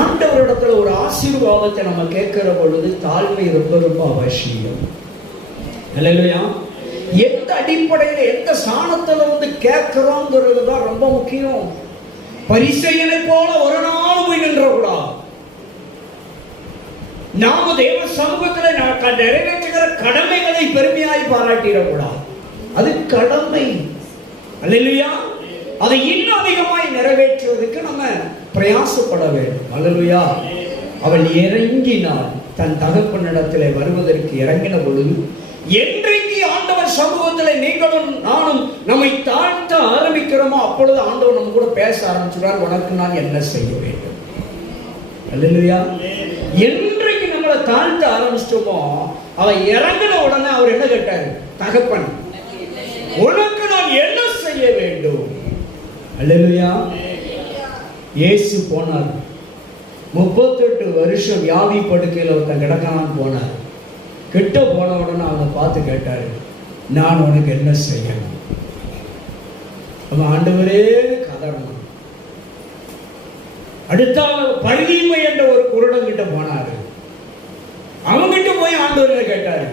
ஆண்டவரிடத்துல ஒரு ஆசீர்வாதத்தை நம்ம கேட்கிற பொழுது தாழ்மை ரொம்ப ரொம்ப அவசியம். அல்லேலூயா. எந்த அடிப்படையில எந்த சாணத்துல கேட்கிறோங்கிறது தான் ரொம்ப முக்கியம். பரிசேயனை போல ஒரு நாள் போய் நின்றக்கூடாது. நாம தேவ சமூகத்தில் நிறைவேற்றுகிற கடமைகளை பெருமையாய் பாராட்டிடக்கூடாது. அது கடமை. அல்லேலூயா. அதை இன்னும் அதிகமாய் நிறைவேற்றுவதற்கு நம்ம பிரயாசப்பட வேண்டும். அல்லேலூயா. அவள் இறங்கினாள். தன் தகப்பனிடத்தில் வருவதற்கு இறங்கின பொழுது, என்றைக்கு ஆண்டவர் சமூகத்தில் நீங்களும் நானும் நம்மை தாழ்த்த ஆரம்பிக்கிறோமோ அப்பொழுது ஆண்டவர் நம்ம கூட பேச ஆரம்பிச்சுறார், உனக்கு நான் என்ன செய்ய வேண்டும். அல்லேலூயா. என்றைக்கு நம்மளை தாழ்த்த ஆரம்பிச்சிட்டோமோ அவ இறங்கின உடனே அவர் என்ன கேட்டாரு? தகப்பன், உனக்கு நான் என்ன செய்ய வேண்டும்? அல்லேலூயா. இயேசு போனார். 38 வருஷம் வியாதி படுக்கையில் ஒருத்தன் கிடக்காம போனார். கிட்ட போன உடனே அவனை பார்த்து கேட்டாரு, நான் உனக்கு என்ன செய்யணும்? அவன் ஆண்டவரே கதறணும். அடுத்த பரிதீமை என்ற ஒரு குருடன் கிட்ட போனாரு. அவங்கிட்ட போய் ஆண்டவரே கேட்டாரு,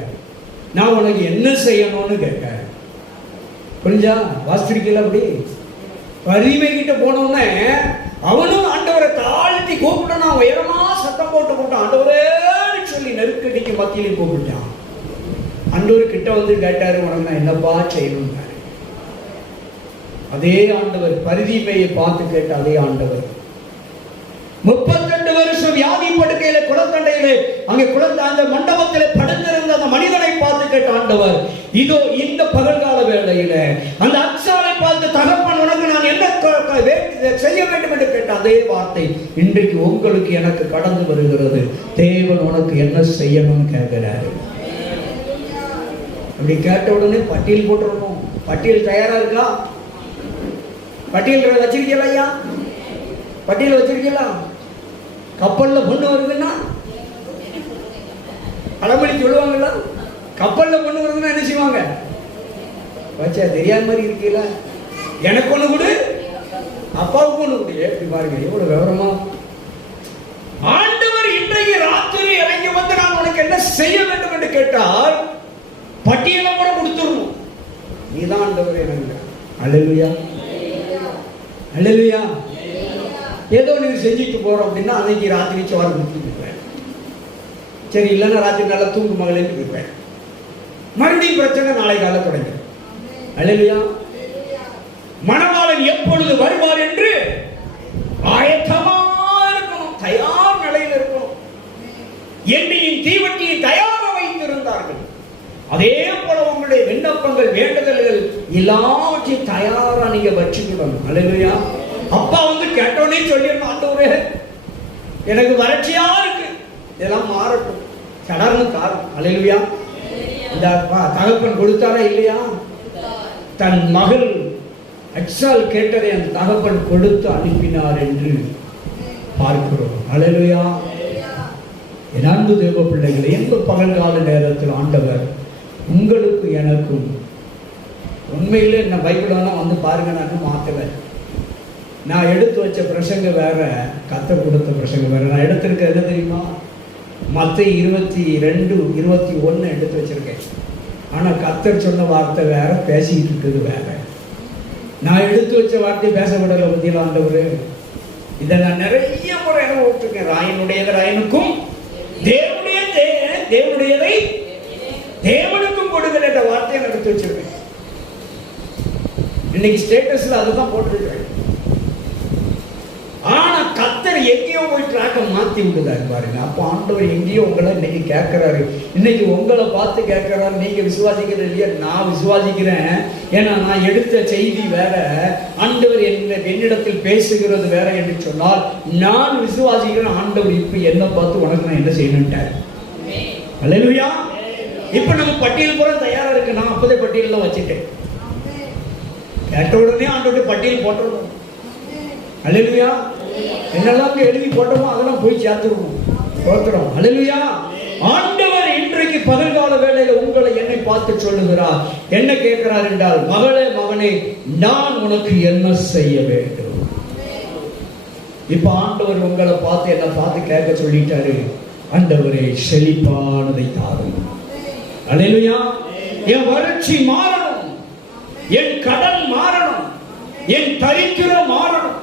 நான் உனக்கு என்ன செய்யணும்னு கேட்டாரு. புரிஞ்சா? வாசிச்சிருக்கீங்களா? அப்படி பரிதீமை கிட்ட போனோடனே அவனும் ஆண்டவரை தாழ்த்தி கூப்பிட்டான். உயரமா சத்தம் போட்டு ஆண்டவரே சொல்லி நெருக்கடிக்கு மத்தியில் கூப்பிட்டான். ஆண்டவர் கிட்ட வந்து கேட்டாரு, உனக்கு நான் என்னப்பா செய்யணும்? அதே ஆண்டவர் பரிதீமையை பார்த்து கேட்ட அதே ஆண்டவர் 32 வருஷம் வியாதி படுக்கையில குளத்தண்டையில அங்கே குளத்த அந்த மண்டபத்தில் படுத்திருந்த அந்த மனிதனை பார்த்து கேட்ட ஆண்டவர், இதோ இந்த பகல்கால வேளையில அந்த அச்சாரை பார்த்து, தகப்பன் உனக்கு நான் என்ன செய்ய வேண்டும் என்று கேட்ட அதே வார்த்தை இன்றைக்கு உங்களுக்கு எனக்கு கடந்து வருகிறது. தேவன் உனக்கு என்ன செய்யணும்னு கேட்கிறாரு. அப்படி கேட்ட உடனே பட்டியல் போட்டுருக்கோம். பட்டியல் தயாரா இருக்கா? பட்டியல் வச்சிருக்கீங்களா ஐயா? பட்டியல் வச்சிருக்கீங்களா? கப்பல்ல பொண்ணு வருதுன்னா பழமொழி சொல்லுவாங்களா? கப்பல்ல பொண்ணு வருதுன்னா என்ன செய்வாங்க? வச்சா தெரியாத மாதிரி இருக்கீங்களா? எனக்கு ஒண்ணு கொடு, அப்பாவுக்கு ஒண்ணு கொடு. எப்படி பாருங்க எவ்வளவு விவரமா. ஆண்டவர் இன்றைக்கு ராத்திரி இறங்கி வந்து நான் உனக்கு என்ன செய்ய வேண்டும் என்று கேட்டால் பட்டியலை கூட கொடுத்துடணும். நீதான் ஆண்டவர் எனக்கு. அல்லேலூயா. அல்லேலூயா. ஏதோ நீங்க செஞ்சுட்டு போறோம் அப்படின்னா அன்னைக்கு ராத்திரி சோறு கொடுத்துருப்பேன். சரி, இல்லைன்னா ராத்திரி நல்லா தூங்கு மகளேன்னு இருப்பேன். மறுபடியும் பிரச்சனை நாளை கால தொடங்க. அல்லேலூயா. மணவாளன் எப்பொழுது வருவார் என்று ஆயத்தமா இருக்கணும், தயார் நிலையில் இருக்கணும். எண்ணெயின் தீவட்டியை தயார வைத்திருந்தார்கள். அதே போல விண்ணப்பங்கள், வேண்டுதல்கள் எல்லாவற்றையும் தயாரா நீங்க வச்சுக்கணும். அல்லேலூயா. அப்பா வந்து கேட்டோன்னே சொல்லிடணும், ஆண்டவரே எனக்கு வறட்சியா இருக்கு, இதெல்லாம் மாறட்டும், சடர்னு தாரும். அல்லேலூயா. இந்த தகப்பன் கொடுத்தாரா இல்லையா? தன் மகள் அக்சால் கேட்டதை அந்த தகப்பன் கொடுத்து அனுப்பினார் என்று பார்க்கிறோம். அல்லேலூயா. என் அன்பு தேவ பிள்ளைகளை, எந்த பகல்கால நேரத்தில் ஆண்டவர் உங்களுக்கு எனக்கும் உண்மையிலே என்ன பைபிளெல்லாம் வந்து பாருங்க, நான் மாற்றலை. நான் எடுத்து வச்ச பிரசங்க வேற, கர்த்தர் கொடுத்த பிரசங்க வேற. நான் எடுத்திருக்க என்ன தெரியுமா? மத்தேயு 22:21 எடுத்து வச்சிருக்கேன். ஆனால் கர்த்தர் சொன்ன வார்த்தை வேற, பேசிக்கிட்டு இருக்குது வேற. நான் எடுத்து வச்ச வார்த்தை பேசப்படலை பற்றியில் ஆண்டவர். இதை நான் நிறைய முறை என்ன விட்டுருக்கேன். ராயனுடையதை ராயனுக்கும், தேவனுடையதை தேவனுக்கும் கொடுக்கிற என்ற வார்த்தையை நான் எடுத்து வச்சிருக்கேன். இன்னைக்கு ஸ்டேட்டஸ்ல அதுதான் போட்டிருக்கிறேன். ஆனா கர்த்தர் எங்கேயோ போய் ட்ராக்கை மாத்தி விடுதாரு பாருங்க. அப்போ ஆண்டவர் எங்கேயோ உங்களை இன்னைக்கு கேட்கிறாரு. இன்னைக்கு உங்களை பார்த்து கேட்கிறாரு, நீங்க விசுவாசிக்கிறது இல்லையா? நான் விசுவாசிக்கிறேன். ஏன்னா நான் எடுத்த செய்தி வேற, ஆண்டவர் என்னிடத்தில் பேசுகிறது வேற என்று சொன்னால் நான் விசுவாசிக்கிறேன். ஆண்டவர் இப்ப என்ன பார்த்து உனக்கு நான் என்ன செய்யணும்ட்டாரு. அல்லேலூயா. இப்ப நம்ம பட்டியல் போற தயாரா இருக்கு. நான் அப்போதே பட்டியல் வச்சுட்டேன். கேட்ட உடனே ஆண்டவர் பட்டியல் போட்டுருவோம். அல்லேலூயா. என்னெல்லாம் எழுதி போட்டோமோ அதெல்லாம் போய் சேர்த்துருவோம். போட்டுறோம். அல்லேலூயா. ஆண்டவர் இன்றைக்கு பகல்கால வேளையில உங்களை என்னை பார்த்து சொல்லுகிறார். என்ன கேட்கிறார் என்றால், மகளே மகனே, நான் உனக்கு என்ன செய்ய வேண்டும்? இப்ப ஆண்டவர் உங்களை பார்த்து என்ன பார்த்து கேட்க சொல்லிட்டாரு. ஆண்டவரே, செழிப்பானதை தாரும். அல்லேலூயா. என் வறட்சி மாறணும், என் கடன் மாறணும், என் தரித்திரம் மாறணும்,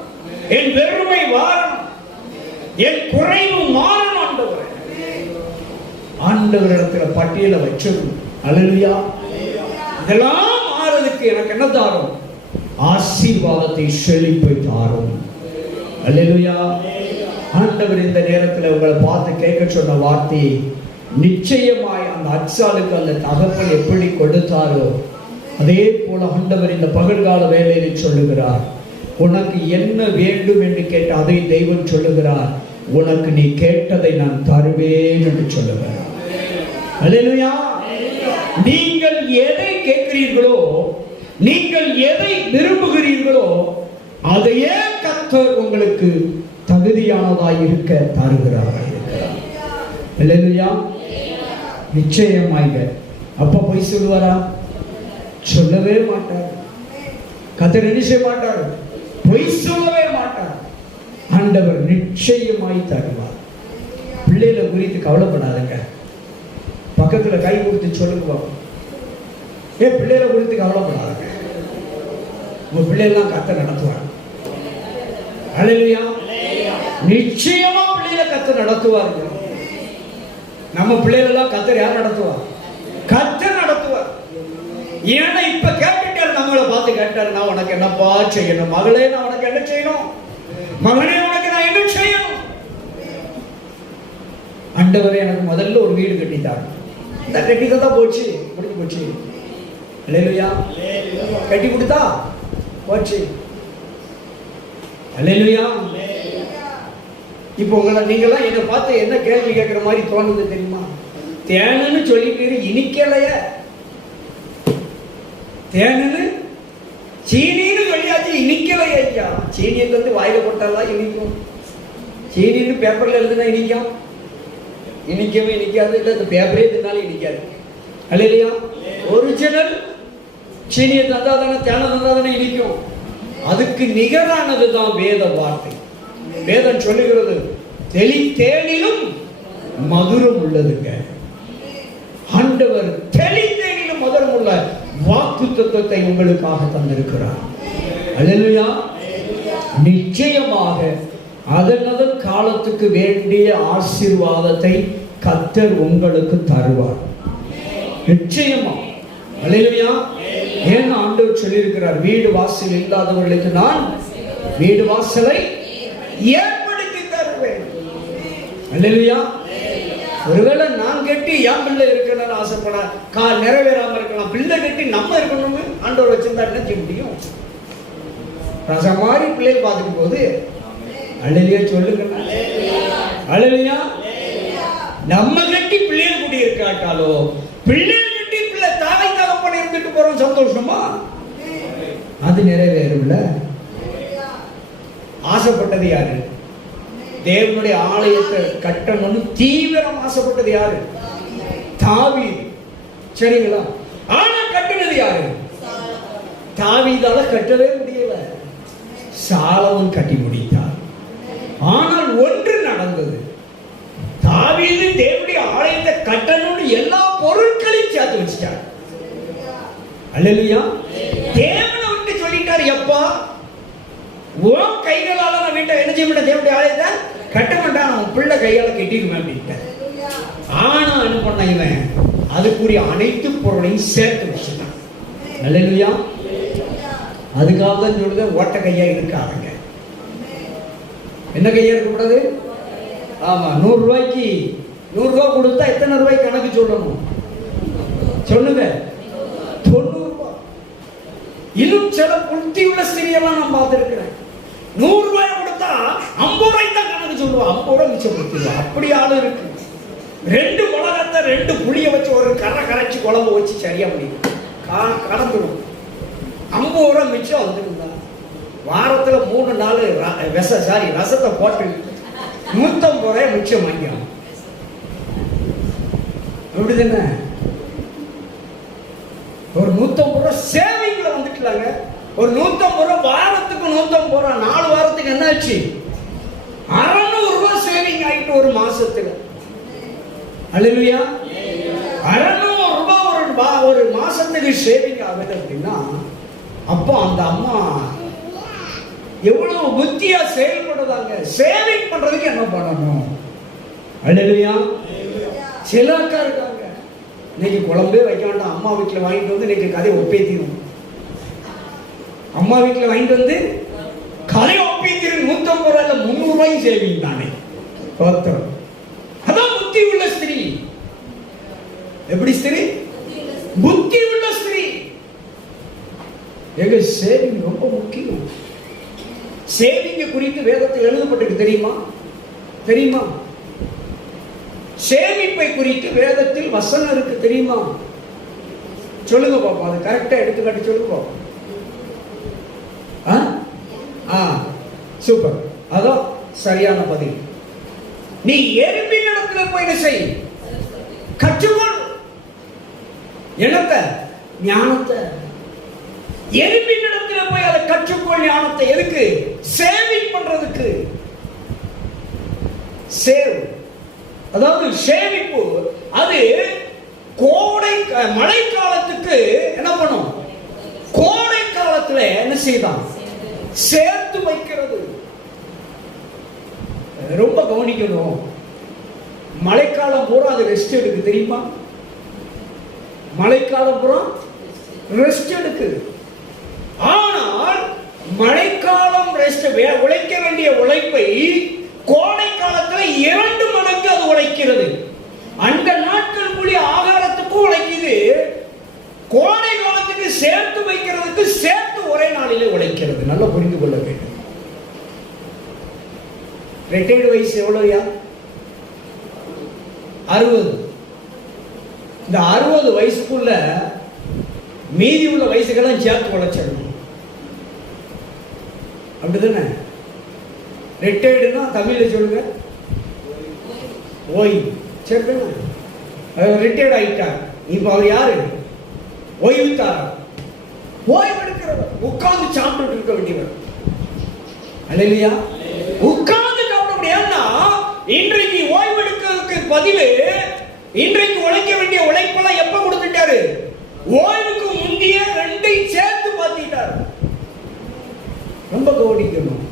என் வெறுமை மாறணும், என் குறைவு மாறணும். ஆண்டவர் ஆண்டவரிடத்துல பட்டியலை வச்சிடணும். அல்லேலூயா. இதெல்லாம் மாறதுக்கு எனக்கு என்ன தாரும்? ஆசீர்வாதத்தை, செழிப்பை தாரும். அல்லேலூயா. ஆண்டவர் இந்த நேரத்தில் உங்களை பார்த்து கேட்க சொன்ன வார்த்தையை நிச்சயமாய் அந்த அக்சாலுக்கு அந்த தகப்பன் எப்படி கொடுத்தாரோ அதே போல ஆண்டவர் இந்த பகல்கால வேளையில் சொல்லுகிறார். உனக்கு என்ன வேண்டும் என்று கேட்ட அதை தெய்வம் சொல்லுகிறார். உனக்கு நீ கேட்டதை நான் தருவேன் என்று சொல்லுகிறார். அல்லேலூயா. நீங்கள் எதை கேட்கிறீர்களோ, நீங்கள் எதை விரும்புகிறீர்களோ அதையே கர்த்தர் உங்களுக்கு தகுதியானதாய் இருக்க தருகிறார். அல்லேலூயா. நிச்சயமாக. அப்ப போய் சொல்லுவாரா? சொல்லவே மாட்டார். கர்த்தர் என்ன செய்ய மாட்டார்? பொய் சொல்லவே மாட்டார். ஆண்டவர் நிச்சயமாய் தருவார். பிள்ளைகளை குறித்து கவலைப்படாதுங்க. பக்கத்துல கை கொடுத்து சொல்லுங்க, பிள்ளைகளை குறித்து கவலைப்படாதுங்க. உங்க பிள்ளைகள்லாம் கர்த்தர் நடத்துவார். அல்லேலூயா. நிச்சயமா பிள்ளைகளை கர்த்தர் நடத்துவார்கள். நம்ம பிள்ளைகளெல்லாம் கர்த்தர் யார் நடத்துவார்? கர்த்தர் நடத்துவார். ஏன்னா இப்ப கேட்டுட்டார், நம்மளை பார்த்து கேட்டார், நான் உனக்கு என்னப்பா செய்யணும்? மகளே, நான் உனக்கு என்ன செய்யணும்? மகனே, உனக்கு நான் என்ன செய்யணும்? ஆண்டவரே, எனக்கு முதல்ல ஒரு வீடு கட்டித்தார். இந்த கட்டிதான் போச்சு, முடிஞ்சு போச்சு. அல்லேலூயா. கட்டி கொடுத்தா போச்சு. அல்லேலூயா. இப்போ உங்களை நீங்களாம் என்னை பார்த்து என்ன கேள்வி கேட்கிற மாதிரி தோணுது தெரியுமா? தேனுன்னு சொல்லிட்டு இனிக்கலைய, தேனுன்னு சீனின்னு சொல்லியாச்சு, இனிக்கலையா? ஐயா, சீனியை வந்து வாயில போட்டாலாம் இனிக்கும். சீனின்னு பேப்பர்ல எழுதுனா இனிக்கும்? இனிக்கவே இனிக்காது. இல்லை, இந்த பேப்பரே தின்னாலும் இனிக்காது. அல்லேலூயா. ஒரிஜினல் சீனியை தந்தா தானே, தேனை தந்தா தானே இனிக்கும். அதுக்கு நிகரானது தான் வேத வார்த்தை. வேதம் சொல்லுகிறது, தேனிலும் மதுரம் உள்ளதுங்க. ஆண்டவர் தேனிலும் மதுரம் உள்ள வாக்குத்தத்தத்தை உங்களுக்காக தந்திருக்கிறார். அல்லேலூயா. நிச்சயமாக அதன் காலத்துக்கு வேண்டிய ஆசீர்வாதத்தை கர்த்தர் உங்களுக்கு தருவார். நிச்சயமா. அல்லேலூயா. ஏன் ஆண்டவர் சொல்லியிருக்கிறார், வீடு வாசல் இல்லாதவர்களுக்கு நான் வீடு வாசலை ஏற்படுத்தி தருவேன். அல்லேலூயா. ஒருவேளை நான் கட்டி என் பிள்ளை இருக்கணும்னு ஆசைப்பட நிறைவேறாம இருக்கலாம். பிள்ளை கட்டி நம்ம இருக்கணும்னு ஆண்டவர் வச்சிருந்தா என்ன செய்ய முடியும்? ரசம் மாதிரி பிள்ளையை பார்த்துக்கும் போது அல்லேலூயா சொல்லுங்க. அல்லேலூயா. நம்ம கட்டி பிள்ளைகள் கூடி இருக்காட்டாலோ பிள்ளைகள் கட்டி பிள்ளை தாய் தகப்பன் இருந்துட்டு போறோம் சந்தோஷமா? அது நிறைவேறும்ல. ஆசைப்பட்டது யாரு? தேவனுடைய ஆலயத்தை கட்டணும்னு தீவிரம் ஆசைப்பட்டது யாரு? தாவீது. சரிங்களா? ஆனா கட்டினது யாரு? தாவீதால கட்டவே முடியல, சாலமோன் கட்டி முடித்தார். ஆனால் ஒன்று நடந்தது. தாவீது தேவனுடைய ஆலயத்தை கட்டணும்னு எல்லா பொருட்களையும் சேர்த்து வச்சிட்டார். அல்லேலூயா. தேவனை விட்டு சொல்லிட்டார், எப்பா உன் கைகளால நான் வீட்டை என்ன செய்ய மாட்டேன், தேவனுடைய ஆலயத்தை கட்ட மாட்டான், அவன் பிள்ளை கையால கட்டிடுவேன் அப்படின்ட்டார். ஆனா என்ன பண்ண இவன் அதுக்குரிய அனைத்து பொருளையும் சேர்த்து வச்சுட்டான். அல்லேலூயா. அதுக்காக தான் சொல்லுங்க, ஓட்ட கையா இருக்காங்க. என்ன கையா இருக்கக்கூடாது? ஆமா, 100 ரூபாய்க்கு 100 ரூபாய் கொடுத்தா எத்தனை ரூபாய் கணக்கு சொல்லணும் சொல்லுங்க? 90 ரூபாய். இன்னும் சில புத்தியுள்ள ஸ்திரியெல்லாம் நான் பார்த்திருக்கிறேன். 100 ரூபாய் கொடுத்தா 50 ரூபாய் தான் கணக்கு சொல்லுவா, 50 ரூபாய் மிச்சம் கொடுத்துருவா. அப்படி ஆளு இருக்கு. 2 மிளகாத்தை 2 புளிய வச்சு ஒரு கரைச்சி குழம்பு வச்சு சரியா முடியும், கடந்துடும். 50 ரூபாய் மிச்சம் வந்துருந்தா வாரத்துல 3 நாள் ரசத்தை போட்டு 150 ரூபாய் மிச்சம் வாங்கிடும். அப்படிதானே? ஒரு 150 ரூபாய் சேவிங்ல வந்துட்டுலாங்க. ஒரு 150 ரூபாய் வாரத்துக்கு 150 ரூபாய் 4 வாரத்துக்கு என்ன ஆச்சு? 600 ரூபாய் சேவிங் ஆயிட்டு ஒரு மாசத்துல. அல்லேலூயா. 600 ரூபாய் ஒரு மாசத்துக்கு சேவிங் ஆகுது அப்படின்னா அப்போ அந்த அம்மா எவ்வளவு புத்தியா செயல்படுறாங்க. சேவிங் பண்றதுக்கு என்ன பண்ணணும்? அல்லேலூயா. சில அக்கா இருக்காங்க, இன்னைக்கு குழம்பே வைக்க வேண்டாம், அம்மா வீட்டில் வாங்கிட்டு வந்து இன்னைக்கு கதையை ஒப்பேத்திடும். அம்மா வீட்டில் வாங்கிட்டு வந்து கதையை ஒப்பேத்திடும். 150 ரூபாய் 300 ரூபாயும் சேவிங் தானே. அதான் புத்தி உள்ள ஸ்திரீ. எப்படி ஸ்திரீ? புத்தி உள்ள ஸ்திரீ. எங்க சேவிங் ரொம்ப முக்கியம். சேவிங்க குறித்து வேதத்தில் எழுதப்பட்டிருக்கு தெரியுமா? தெரியுமா? சேமிப்பை குறித்து வேதத்தில் வசனம் இருக்கு தெரியுமா? சொல்லுங்க பாப்பா, அது கரெக்டா எடுத்துக்காட்டி சொல்லுங்க பாப்பா. சூப்பர், அதான் சரியான பதில். நீ எறும்பின் இடத்துல போய் என்ன செய்? கற்றுக்கொள். என்னத்த? ஞானத்தை. எறும்பின் இடத்துல போய் அதை கற்றுக்கொள் ஞானத்தை. எதுக்கு? சேவிங் பண்றதுக்கு. சேவ் அதாவது சேமிப்பு. அது கோடை மழை காலத்துக்கு என்ன பண்ணும்? கோடை காலத்துல என்ன செய்தான்? சேர்த்து வைக்கிறது. ரொம்ப கவனிக்கணும். மழைக்காலம் பூரா அது ரெஸ்ட் எடுக்கு தெரியுமா? மழைக்காலம் பூரா ரெஸ்ட் எடுக்கு. ஆனால் மழைக்காலம் ரெஸ்ட் உழைக்க வேண்டிய உழைப்பை கோடை காலத்துல 2 மடங்கு அது உழைக்கிறது. அந்த நாட்கள் கூடிய ஆகாரத்துக்கும் உழைக்குது, கோடை காலத்துக்கு சேர்த்து வைக்கிறதுக்கு சேர்த்து ஒரே நாளிலே உழைக்கிறது. நல்லா புரிந்து கொள்ள வேண்டும். ரிட்டையர்டு வயசு எவ்வளவுயா? 60. இந்த 60 வயசுக்குள்ள மீதி உள்ள வயசுக்கெல்லாம் சேர்த்து உழைச்சிடணும். அப்படிதானே? ரிட்டையர்டுனா தமிழ்ல சொல்லுங்க, ஓய்வு. சரி, ரிட்டையர்ட் ஆயிட்டார். இப்ப அவர் யாரு? ஓய்வுத்தார். ஓய்வு எடுக்கிறவர், உட்கார்ந்து சாப்பிட்டு இருக்க வேண்டியவர். அல்லேலூயா. உட்கார்ந்து சாப்பிட முடியாதுன்னா இன்றைக்கு ஓய்வு எடுக்கிறதுக்கு பதில் இன்றைக்கு உழைக்க வேண்டிய உழைப்பெல்லாம் எப்ப கொடுத்துட்டாரு? ஓய்வுக்கு முந்தைய 2ஐயும் சேர்த்து பார்த்துட்டாரு. ரொம்ப கவனிக்கணும்.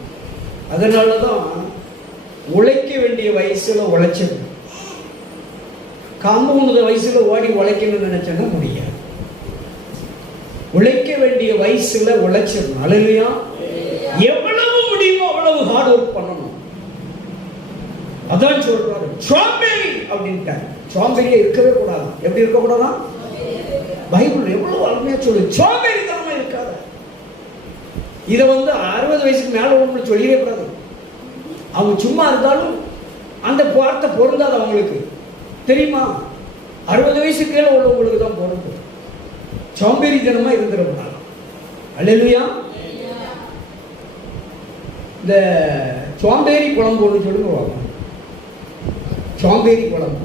அதனாலதான் உழைக்க வேண்டிய வயசுல உழைச்சது. காம்பவுண்டு வயசுல ஓடி உழைக்கணும்னு நினைச்சோன்னா முடியாது. உழைக்க வேண்டிய வயசுல உழைச்சிடணும். அல்லேலூயா. எவ்வளவு முடியுமோ அவ்வளவு ஹார்ட் ஒர்க் பண்ணணும். அதான் சொல்றாரு சோம்பேறி அப்படின்ட்டார். சோம்பேறியா இருக்கவே கூடாது. எப்படி இருக்க கூடாதான்? பைபிள் எவ்வளவு அருமையா சொல்லு, சோம்பேறித்தனமா இருக்காது. இதை 60 வயசுக்கு மேல ஒன்று சொல்லிடவே கூடாது. அவங்க சும்மா இருந்தாலும் அந்த வார்த்தை பொருந்தாது அவங்களுக்கு, தெரியுமா? 60 வயசுக்கு கீழே உள்ளவங்களுக்கு தான் பொருந்தும். சோம்பேறித்தனமா இருந்துடக்கூடாது. அல்லேலூயா. இந்த சோம்பேறி குழம்பு ஒன்று சொல்லுங்க. சோம்பேறி குழம்பு,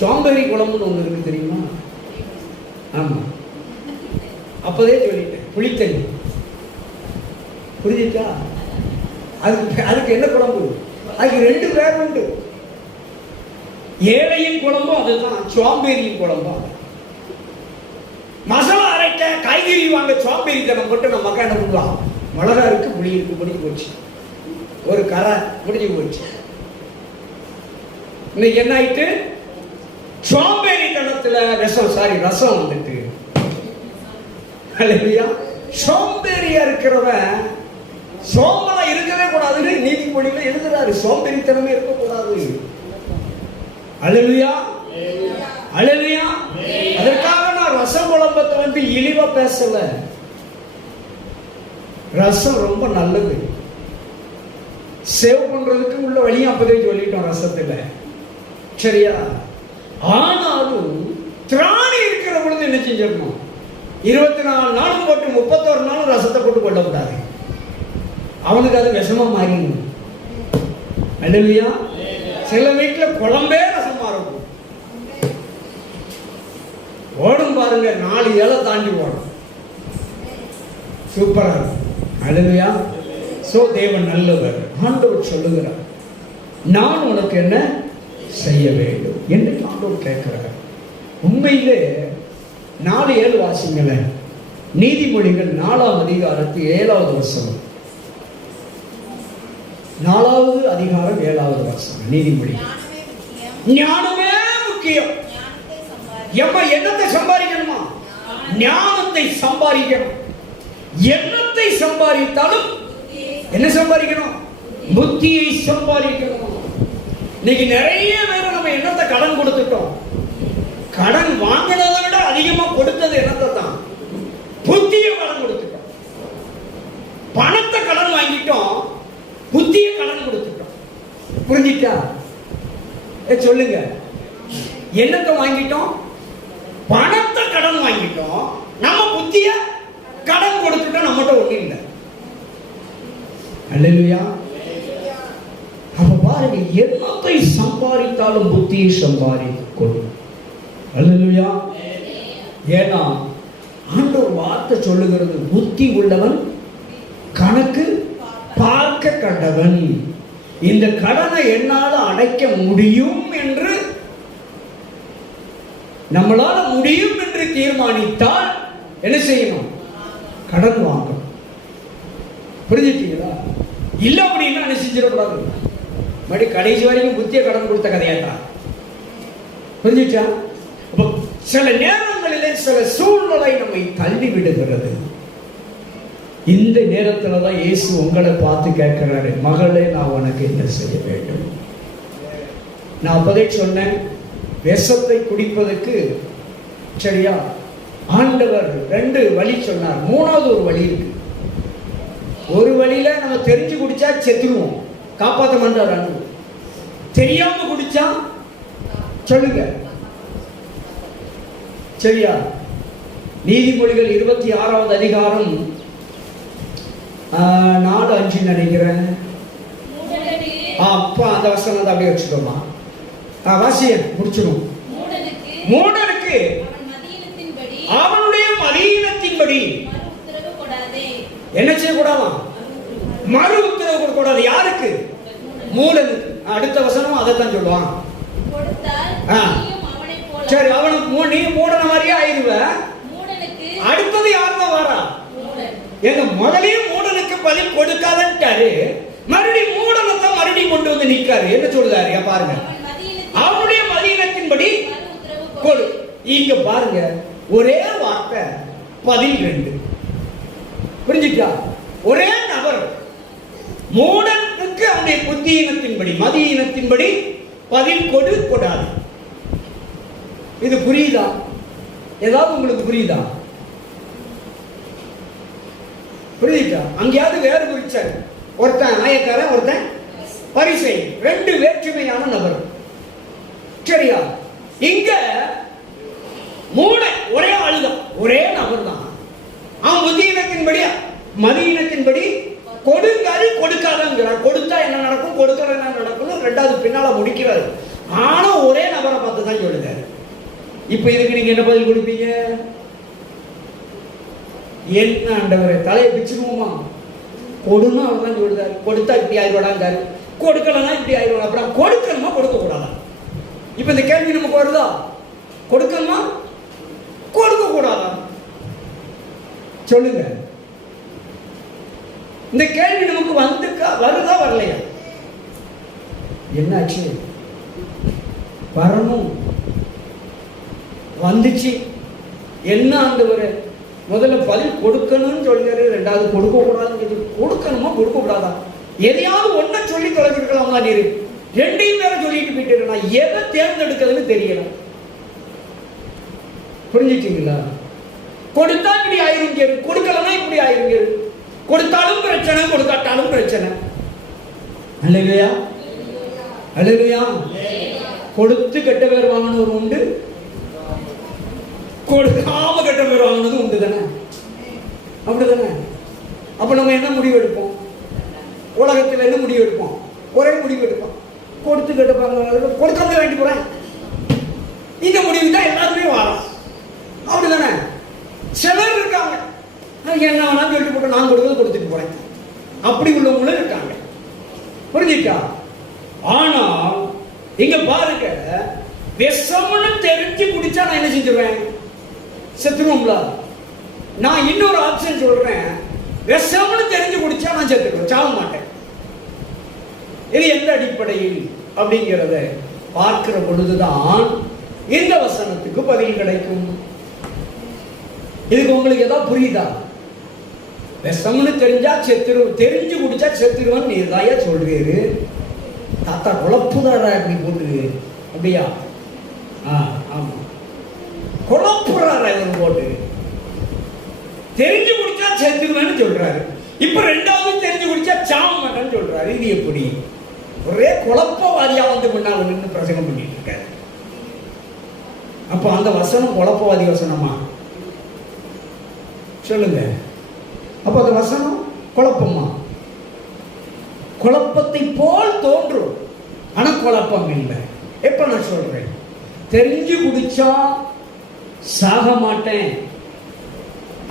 சோம்பேறி குழம்புன்னு ஒன்று இருக்கு, தெரியுமா? ஆமா, அப்போதே சொல்லிட்டேன், புளித்தண்ணி. புரிஞ்சுச்சா? அதுக்கு என்ன குழம்பு? அதுக்கு 2 பேர் உண்டு. ஏழையின் குழம்பும் அதுதான், சோம்பேறியின் குழம்பும். மசாலா அரைக்க காய்கறி வாங்க சோம்பேறித்தனம் போட்டு நம்ம மக்கள் என்ன பண்ணுவான்? மிளகா இருக்கு, புளி இருக்கு, முடிஞ்சு போச்சு. ஒரு கரை முடிஞ்சு போச்சு. இன்னைக்கு என்ன ஆயிட்டு? சோம்பேறித்தனத்துல ரசம் வந்துட்டு. அல்லேலூயா. சோம்பேறியா இருக்கிறவன் சோம்பலா இருக்கவே கூடாதுன்னு நீதிமொழியில எழுதுறாரு. சோம்பேறித்தனமே இருக்கக்கூடாது. அல்லேலூயா, அல்லேலூயா. அதற்காக நான் ரசம் குழம்பத்தை இழிவா பேசல. ரசம் ரொம்ப நல்லது. சேவ் பண்றதுக்கு உள்ள வழியும் அப்பதே சொல்லிட்டோம் ரசத்துல, சரியா? ஆனாலும் திராணி இருக்கிற பொழுது என்ன செஞ்சிடணும்? 24 நாளும் போட்டு 31 நாளும் ரசத்தை போட்டு கொள்ளக்கூடாது. அவனுக்கு அது விஷமா மாறிடும். அல்லேலூயா. சில வீட்டுல குழம்பே ரசமா இருக்கும். ஓடும் பாருங்க, 4 இலை தாண்டி ஓடும். சூப்பரா இருக்கும். அல்லேலூயா. சோ தேவன் நல்லவர். ஆண்டவர் சொல்லுகிறார், நான் உனக்கு என்ன செய்ய வேண்டும் என்று ஆண்டவர் கேட்கிறார். உண்மையிலே 4:7 வாசிங்கள. நீதிமொழிகள் 4ஆம் அதிகாரத்து 7வது வசனம். 4வது அதிகாரம் 7வது வசனம். நீதிமொழி. ஞானமே முக்கியம். என்னத்தை சம்பாதிக்கணுமா? ஞானத்தை சம்பாதிக்கணும். என்னத்தை சம்பாதித்தாலும் என்ன சம்பாதிக்கணும்? புத்தியை சம்பாதிக்கணும். இன்னைக்கு நிறைய பேர் நம்ம என்னத்தை கடன் கொடுத்துட்டோம். கடன் வாங்கினதை விட அதிகமா கொடுத்தது என்னத்தை தான்? புத்தியை கடன் கொடுத்துட்டோம். பணத்தை கடன் வாங்கிட்டோம், புத்தியை கடன் கொடுத்துட்டோம். புரிஞ்சிட்டா? சொல்லுங்க. என்னத்தை வாங்கிட்டோம்? பணத்தை கடன் வாங்கிட்டோம், நம்ம புத்திய கடன் கொடுத்துட்டோம். நம்மகிட்ட ஒண்ணு இல்லை. அல்லேலூயா. அப்ப பாருங்க, என்னத்தை சம்பாதித்தாலும் புத்தியை சம்பாதிக்கணும். அல்லேலூயா. ஏன்னா ஆண்டவர் வார்த்தை சொல்லுகிறது, புத்தி உள்ளவன் கணக்கு பார்க்க கடவன். இந்த கடனை என்னால அடைக்க முடியும் என்று, நம்மளால முடியும் என்று தீர்மானித்தால் என்ன செய்யணும்? கடன் வாங்கணும். புரிஞ்சுட்டீங்களா? இல்ல அப்படின்னா என்ன செஞ்சிடக்கூடாது. மறுபடி கடைசி வரைக்கும் புத்திய கடன் கொடுத்த கதையாட்டா. புரிஞ்சுச்சா? சில நேரங்களிலே சில சூழ்நிலை நம்மை தள்ளி விடுகிறது. இந்த நேரத்துல தான் இயேசு உங்களை பார்த்து கேட்கிறாரு, மகளே நான் உனக்கு என்ன செய்ய வேண்டும்? நான் அப்பதே சொன்னேன், விஷத்தை குடிப்பதற்கு, சரியா, ஆண்டவர் 2 வழி சொன்னார். 3வது ஒரு வழி இருக்கு. ஒரு வழியில நம்ம தெரிஞ்சு குடிச்சா செத்துருவோம், காப்பாற்ற மாட்டார். தெரியாம குடிச்சா சொல்லுங்க, சரியா? நீதிமொழிகள் 26வது அதிகாரம் 4:5 நினைக்கிறேன். அப்பா அந்த வசனம் அப்படியே வச்சுக்கோமா. வாசிய முடிச்சிடும். மூடனுக்கு அவனுடைய மதீனத்தின்படி என்ன செய்யக்கூடாதான்? மறு உத்தரவு கொடுக்க கூடாது. யாருக்கு? மூடனுக்கு. அடுத்த வசனம் அதைத்தான் சொல்லுவான். சரி, அவனுக்கு நீ மூடன மாதிரியே ஆயிடுவ. அடுத்தது யாருதான் வரா? எங்க முதலே மூடனுக்கு பதில் கொடுக்காதன்ட்டாரு, மறுபடியும் மூடனத்தை மறுபடியும் கொண்டு வந்து நிக்காரு. என்ன சொல்றாரு பாருங்க, அவனுடைய மதீனத்தின்படி கொடு. இங்க பாருங்க, ஒரே வார்த்தை, பதில் 2. புரிஞ்சுக்கா? ஒரே நபர் மூடனுக்கு அவனுக்கு அவனுடைய புத்தியினத்தின்படி மதியினத்தின்படி பதில் கொடாது. இது புரியுதா? ஏதாவது உங்களுக்கு புரியுதா? புரியுதா? அங்கேயாவது வேறு குறிச்சார். ஒருத்தன் ஆயக்காரன், ஒருத்தன் பரிசேயன், ரெண்டு வேற்றுமையான நபர். சரியா? இங்க மூணு ஒரே ஆளுதான், ஒரே நபர் தான். அவன் புத்தியினத்தின்படி மதியினத்தின்படி கொடுங்காது கொடுக்காதங்கிறார். கொடுத்தா என்ன நடக்கும், கொடுக்கற என்ன நடக்கும், ரெண்டாவது பின்னால முடிக்கிறாரு. ஆனா ஒரே நபரை பார்த்து தான் சொல்லுறாரு. இப்ப இதுக்கு நீங்க என்ன பதில் கொடுப்பீங்க? என்ன ஆண்டவரே, தலையை பிச்சுருவோமா? கொடுன்னா அவர் தான் சொல்லுறாரு. கொடுத்தா இப்படி ஆயிடுவாடாங்காரு, கொடுக்கலன்னா இப்படி ஆயிடுவாங்க. அப்புறம் கொடுக்கணுமா கொடுக்க கூடாதா? இப்ப இந்த கேள்வி நமக்கு வருதா? கொடுக்கணுமா கொடுக்க கூடாதா? சொல்லுங்க. இந்த கேள்வி நமக்கு வருதா வரலையா? என்னாச்சு? வரணும், வந்துச்சு. என்ன ஆண்டவரே, முதல்ல பதில் கொடுக்கணும்னு சொல்றாரு, ரெண்டாவது கொடுக்க கூடாது. கொடுக்கணுமா கொடுக்க கூடாதா? எதையாவது ஒன்ன சொல்லி தொலைச்சிருக்கலாம் தான். நீரு ரெண்டையும் வேற சொல்லிட்டு போயிட்டு நான் எதை தேர்ந்தெடுக்கிறதுன்னு தெரியல. புரிஞ்சுட்டீங்களா? கொடுத்தா இப்படி ஆயிருங்க, கொடுக்கலன்னா இப்படி ஆயிருங்க. கொடுத்தாலும் பிரச்சனை, கொடுக்காட்டாலும் பிரச்சனை. அல்லேலூயா, அல்லேலூயா. கொடுத்து கெட்ட பேர் வாங்கினவர் உண்டு, கொடுக்காம கெட்ட பேர் வாங்கினது உண்டு தானே? அப்படிதானே? அப்ப நம்ம என்ன முடிவு எடுப்போம்? உலகத்தில் என்ன முடிவு எடுப்போம்? ஒரே முடிவு எடுப்போம். கொடுத்து கெட்டப்பாங்க, கொடுக்காம வேண்டி போறேன். இந்த முடிவு தான் எல்லாத்துமே வரும். அப்படிதானே? சிலர் இருக்காங்க, என்ன வேணாலும் சொல்லிட்டு போட்டு நான் கொடுக்கறது கொடுத்துட்டு போறேன். அப்படி உள்ளவங்களும் இருக்காங்க. புரிஞ்சுக்கா? ஆனா இங்க பாருங்க, விஷம்னு தெரிஞ்சு குடிச்சா நான் என்ன செஞ்சிருவேன்? செத்துருவோம்ல. நான் இன்னொரு ஆப்ஷன் சொல்றேன், விஷம்னு தெரிஞ்சு குடிச்சா நான் செத்துருவேன், சாக மாட்டேன். இது எந்த அடிப்படையில் அப்படிங்கிறத பார்க்கிற பொழுதுதான் இந்த வசனத்துக்கு பதில் கிடைக்கும். இதுக்கு உங்களுக்கு ஏதாவது புரியுதா? விஷம்னு தெரிஞ்சா தெரிஞ்சு குடிச்சா செத்துருவன் நீதாயா சொல்றீரு. தாத்தா குழப்புதாரா இப்படி போட்டு? அப்படியா? ஆமா, குழப்புறாரா இவர் போட்டு. தெரிஞ்சு குடிச்சா செத்துருவேன்னு சொல்றாரு. இப்ப ரெண்டாவது தெரிஞ்சு குடிச்சா சாக மாட்டேன்னு சொல்றாரு. இது எப்படி? ஒரே குழப்பவாதியா வந்து முன்னால நின்று பிரசங்கம் பண்ணிட்டு இருக்காரு. அப்ப அந்த வசனம் குழப்பவாதி வசனமா? சொல்லுங்க. அப்ப அந்த வசனம் குழப்பமா? குழப்பத்தை போல் தோன்றும், ஆனா குழப்பம் இல்லை. எப்ப நான் சொல்றேன், தெரிஞ்சு குடிச்சா சாக மாட்டேன்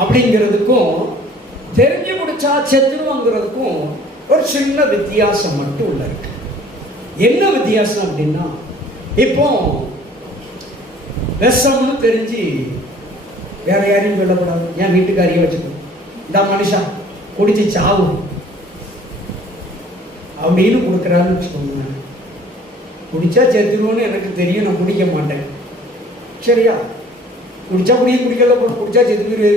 அப்படிங்கிறதுக்கும் தெரிஞ்சு குடிச்சா செத்துருவாங்கிறதுக்கும் ஒரு சின்ன வித்தியாசம் மட்டும் உள்ள இருக்கு. என்ன வித்தியாசம் அப்படின்னா, இப்போ விஷம்னு தெரிஞ்சு வேற யாரையும் சொல்லக்கூடாது, என் வீட்டுக்காரியை வச்சுக்கணும், இந்த மனுஷா குடிச்சு சாவு அப்படின்னு கொடுக்குறாருன்னு வச்சுக்கோங்க. குடிச்சா செத்துருவோன்னு எனக்கு தெரியும், நான் குடிக்க மாட்டேன். சரியா? குடிச்சா குடிக்கல, குடிச்சா செத்துரு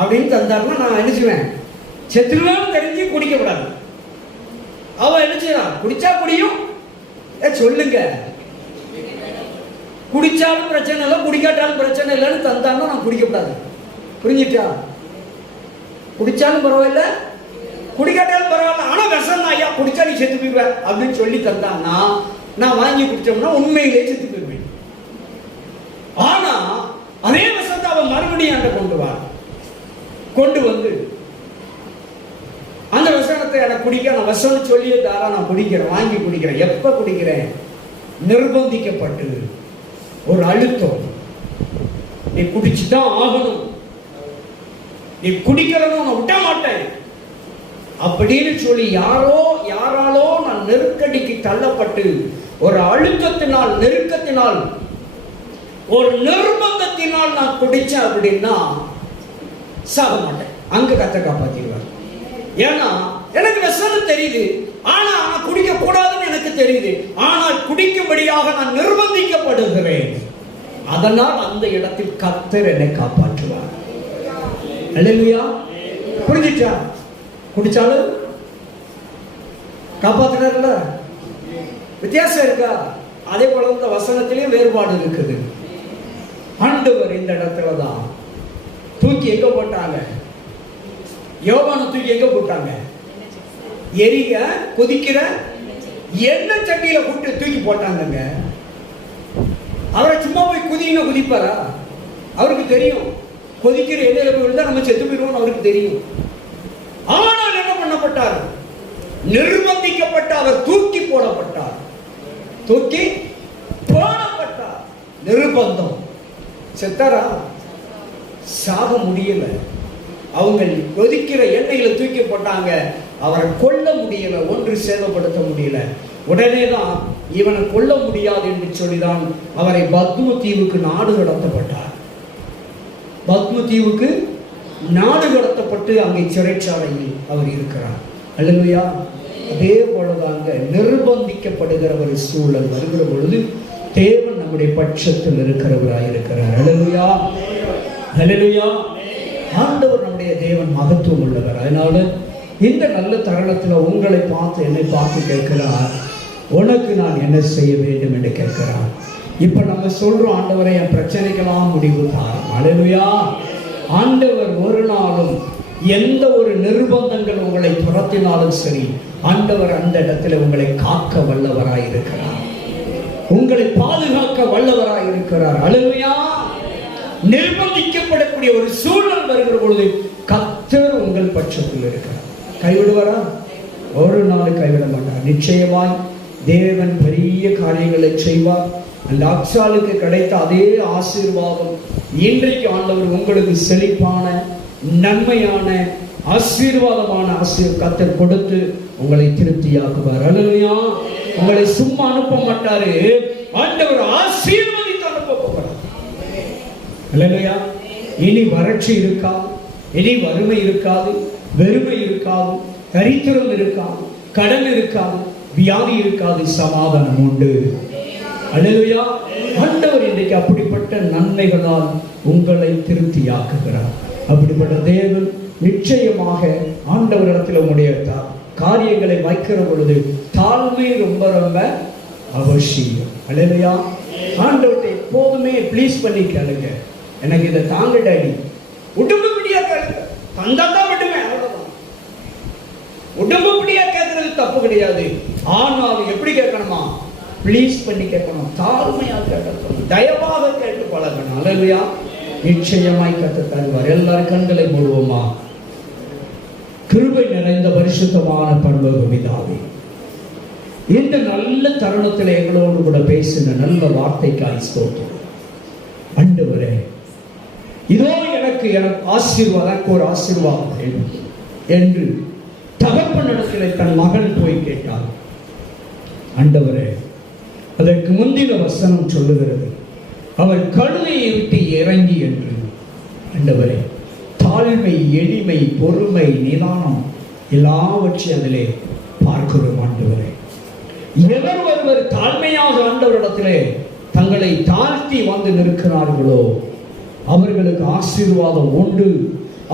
அப்படின்னு தந்தாருன்னா நான் என்ன செய்வேன்? செத்துருவான்னு தெரிஞ்சு குடிக்கப்படாது. அவ என்ன செய்யறான்? குடிச்சா குடியும். சொல்லுங்க, குடிச்சாலும் பிரச்சனை இல்லை, குடிக்காட்டாலும் பிரச்சனை இல்லைன்னு தந்தாருன்னா நான் குடிக்கப்படாது. புரிஞ்சுட்டா? குடிச்சாலும் பரவாயில்ல, குடிக்காட்டாலும் பரவாயில்ல, ஆனா விஷம் தான் ஐயா, குடிச்சா நீ செத்து போயிடுவேன் அப்படின்னு சொல்லி தந்தான்னா நான் வாங்கி குடிச்சோம்னா உண்மையிலே செத்து போயிடுவேன். ஆனா அதே விஷத்தை அவன் மறுபடியும் என்கிட்ட கொண்டு வந்து அந்த விஷத்தை எனக்கு குடிக்க, நான் விஷம் சொல்லி தாரா நான் குடிக்கிறேன், வாங்கி குடிக்கிறேன். எப்ப குடிக்கிறேன்? நிர்பந்திக்கப்பட்டு, ஒரு அழுத்தம், நீ குடிச்சுதான் ஆகணும், நீ குடிக்கிறதும் நான் விட மாட்டேன் அப்படின்னு சொல்லி யாராலோ நான் நெருக்கடிக்கு தள்ளப்பட்டு, ஒரு அழுத்தத்தினால், நெருக்கத்தினால், ஒரு நிர்பந்தத்தினால் நான் குடிச்சேன் அப்படின்னா சாக மாட்டேன். அங்க கத்த காப்பாத்திடுவார். ஏன்னா எனக்கு விஷம் தெரியுது, ஆனா குடிக்க கூடாதுன்னு எனக்கு தெரியுது, ஆனால் குடிக்கும்படியாக நான் நிர்பந்திக்கப்படுகிறேன். அதனால் அந்த இடத்தில் கர்த்தர் என்னை காப்பாற்றுவார். அல்லேலூயா. புரிஞ்சுச்சா? குடிச்சாலும் காப்பாத்துறாருல. வித்தியாசம் இருக்கா? அதே போல இந்த வசனத்திலேயே வேறுபாடு இருக்குது. ஆண்டவர் இந்த இடத்துல தான் தூக்கி எங்க போட்டாங்க? யோவானை தூக்கி எங்க போட்டாங்க? எரிய கொதிக்கிற எண்ணெய் சட்டியில போட்டு தூக்கி போட்டாங்க. அவரை சும்மா போய் குதிங்க குதிப்பாரா? அவருக்கு தெரியும் கொதிக்கிற எண்ணெயில போய் விழுந்தா நம்ம செத்து போயிடுவோம் அவருக்கு தெரியும். ஆனால் என்ன பண்ணப்பட்டார்? நிர்பந்திக்கப்பட்ட அவர் தூக்கி போடப்பட்டார். தூக்கி போடப்பட்டார். நிர்பந்தம். செத்தாரா? சாக முடியல. அவங்க கொதிக்கிற எண்ணெயில தூக்கி போட்டாங்க. அவரை கொல்ல முடியல, ஒன்று சேதப்படுத்த முடியல. உடனேதான் இவனை கொல்ல முடியாது என்று சொல்லிதான் அவரை பத்ம தீவுக்கு நாடு கடத்தப்பட்டார். பத்ம தீவுக்கு நாடு கடத்தப்பட்டு அங்கே சிறைச்சாலையில் அவர் இருக்கிறார். அல்லேலூயா. அதே போலதாங்க நிர்பந்திக்கப்படுகிற ஒரு சூழல் வருகிற பொழுது தேவன் நம்முடைய பட்சத்தில் இருக்கிறவராய் இருக்கிறார். அல்லேலூயா, அல்லேலூயா. ஆண்டவர் நம்முடைய தேவன் மகத்துவம் உள்ளவர். அதனால இந்த நல்ல தருணத்தில் உங்களை பார்த்து என்னை பார்த்து கேட்கிறார், உனக்கு நான் என்ன செய்ய வேண்டும் என்று கேட்கிறார். இப்ப நம்ம சொல்றோம், ஆண்டவரை என் பிரச்சனைக்கெல்லாம் முடிவு தாரும். அல்லேலூயா. ஆண்டவர் ஒரு நாளும் எந்த ஒரு நிர்பந்தங்கள் உங்களை துரத்தினாலும் சரி, ஆண்டவர் அந்த இடத்துல உங்களை காக்க வல்லவராய் இருக்கிறார், உங்களை பாதுகாக்க வல்லவராய் இருக்கிறார். அல்லேலூயா. நிர்பந்திக்கப்படக்கூடிய ஒரு சூழல் வருகிற பொழுது கர்த்தர் உங்கள் பட்சத்தில் இருக்கிறார். கைவிடுவாரா? ஒரு நாள் கைவிட மாட்டார். நிச்சயமாய் தேவன் பெரிய காரியங்களை செய்வார். அந்த அக்சாலுக்கு கிடைத்த அதே ஆசீர்வாதம் இன்றைக்கு ஆண்டவர் உங்களுக்கு செழிப்பான நன்மையான ஆசீர்வாதமான கர்த்தர் கொடுத்து உங்களை திருப்தியாக்குவார். அல்லேலூயா. உங்களை சும்மா அனுப்ப மாட்டாரு, ஆண்டவர் ஆசீர்வதித்து அனுப்ப போகிறார். அல்லேலூயா. இனி வறட்சி இருக்காது, இனி வறுமை இருக்காது, வெறுமை இருக்காது, தரித்திரம் இருக்காது, கடன் இருக்காது, வியாதி இருக்காது, சமாதானம் உண்டு. அல்லேலூயா. ஆண்டவர் இன்றைக்கு அப்படிப்பட்ட நன்மைகளால் உங்களை திருப்தியாக்குகிறார். அப்படிப்பட்ட தேவன் நிச்சயமாக ஆண்டவரிடத்தில் உங்களுடைய காரியங்களை வைக்கிற பொழுது தாழ்மை ரொம்ப ரொம்ப அவசியம். அல்லேலூயா. ஆண்டவர்கிட்ட எப்போதுமே ப்ளீஸ் பண்ணி கேளுங்க, எனக்கு இதை தாங்க டாடி. உடம்புபடியா கேளுங்க, தந்தாதான் மட்டுமே, அவ்வளவுதான். உடம்புபடியா கேட்கறது தப்பு கிடையாது. ஆனாலும் எப்படி கேட்கணுமா? ப்ளீஸ் பண்ணி கேட்கணும், தாழ்மையாக கேட்கணும், தயவாக கேட்டு பழகணும். அல்லேலூயா. நிச்சயமாய் கர்த்தர் தருவார். எல்லாரும் கண்களை மூடுவோமா? கிருபை நிறைந்த பரிசுத்தமான பரலோக பிதாவே, இந்த நல்ல தருணத்தில் எங்களோடு கூட பேசின நல்ல வார்த்தைக்காய் ஸ்தோத்திரம். ஆண்டவரே, இதோ எனக்கு ஆசீர்வாதம், ஒரு ஆசீர்வாதம் வேண்டும் என்று தகப்பனிடத்தில் தன் மகன் போய் கேட்டார். ஆண்டவரே, அதற்கு முந்தின வசனம் சொல்லுகிறது, அவர் கழுதையை விட்டு இறங்கி என்று. ஆண்டவரே, தாழ்மை, எளிமை, பொறுமை, நிதானம் எல்லாவற்றையும் அதிலே பார்க்கிறோம். ஆண்டவரே, எவர் ஒருவர் தாழ்மையாக ஆண்டவரிடத்திலே தங்களை தாழ்த்தி வந்து நிற்கிறார்களோ அவர்களுக்கு ஆசீர்வாதம் உண்டு.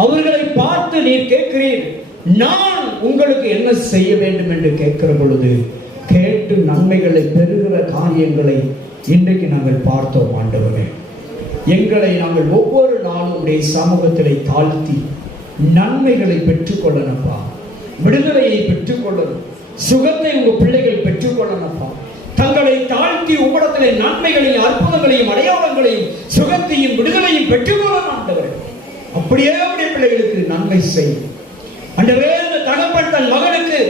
அவர்களை பார்த்து நீர் கேட்கிறீர், நான் உங்களுக்கு என்ன செய்ய வேண்டும் என்று கேட்கிற பொழுது கேட்டு நன்மைகளை பெறுகிற காரியங்களை இன்றைக்கு நாங்கள் பார்த்தோம். ஆண்டவரே, எங்களை நாங்கள் ஒவ்வொரு நாளும் உடைய சமூகத்திலே தாழ்த்தி நன்மைகளை பெற்றுக்கொள்ளணும்ப்பா, விடுதலையை பெற்றுக்கொள்ளணும், சுகத்தை உங்க பிள்ளைகள் பெற்றுக்கொள்ளணும்ப்பா. தங்களை தாழ்த்தி உம்மிடத்திலே நன்மைகளையும் அற்புதங்களையும் அடையாளங்களையும் சுகத்தையும் விடுதலையும் பெற்றுக்கொள்ளணும். ஆண்டவரே, அப்படியே உடைய பிள்ளைகளுக்கு நன்மை செய்யும். ஆண்டவரே, இந்த தகப்பன் தன் மகனுக்கு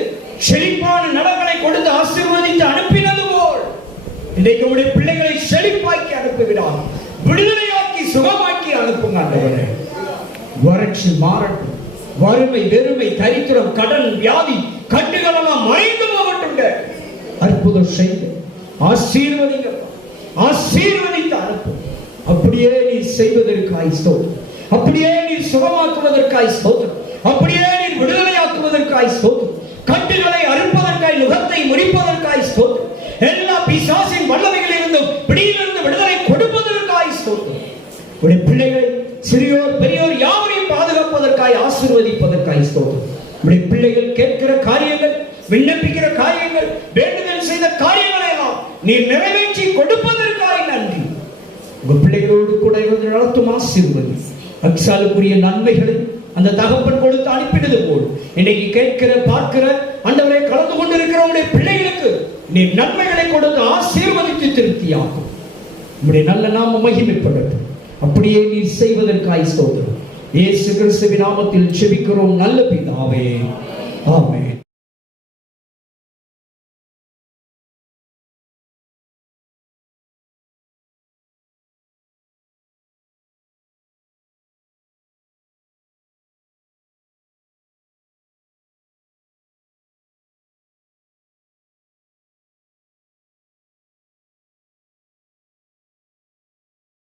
செழிப்பான நலங்களை கொடுத்து ஆசீர்வதித்து அனுப்பினது போல் இன்றைக்கு உடைய பிள்ளைகளை செழிப்பாக்கி அனுப்புகிறார், விடுதலையாக்கி சுகமாக்கி அனுப்புங்க. ஆண்டவரே, வறட்சி மாறட்டும், வறுமை, வெறுமை, தரித்திரம், கடன், வியாதி, கட்டுகள் எல்லாம் மறைந்து போகட்டும். அற்புதம் செய்து ஆசீர்வதிங்க, ஆசீர்வதித்து அனுப்பும். அப்படியே நீ செய்வதற்காய் ஸ்தோத்திரம், அப்படியே நீ சுகமாக்குவதற்காய் ஸ்தோத்திரம், அப்படியே நீ விடுதலையாக்குவதற்காய் ஸ்தோத்திரம், கட்டுகளை அறுப்பதற்காய், நுகத்தை முறிப்பதற்காய் ஸ்தோத்திரம், எல்லா பிசாசின் வல்லமைகளிலிருந்தும் பிடியிலிருந்து விடுதலை கொடுப்பதற்காய் ஸ்தோத்திரம். உடைய பிள்ளைகள் சிறியோர் பெரியோர் யாவரையும் பாதுகாப்பதற்காய், ஆசீர்வதிப்பதற்காய் ஸ்தோத்திரம். உடைய பிள்ளைகள் கேட்கிற காரியங்கள் விண்ணப்பிக்கிற காரியங்கள், வேண்டுதல் செய்த காரியங்களை எல்லாம் நீர் நிறைவேற்றி கொடுப்பதற்காக நன்றி. உங்க பிள்ளைகளோடு கூட இருந்து நடத்தும் ஆசீர்வதி. அக்சாலுக்குரிய நன்மைகளை அந்த தகப்பன் கொடுத்து அனுப்பினது போல் இன்னைக்கு கேட்கிற பார்க்கிற ஆண்டவரே கலந்து கொண்டிருக்கிறவங்களுடைய பிள்ளைகளுக்கு நீர் நன்மைகளை கொடுத்து ஆசீர்வதித்து திருப்தியாகும். உங்களுடைய நல்ல நாம மகிமைப்படட்டும். அப்படியே நீர் செய்வதற்காய் ஸ்தோத்திரம். இயேசு கிறிஸ்துவின் நாமத்தில் ஜெபிக்கிறோம் நல்ல பிதாவே, ஆமென்.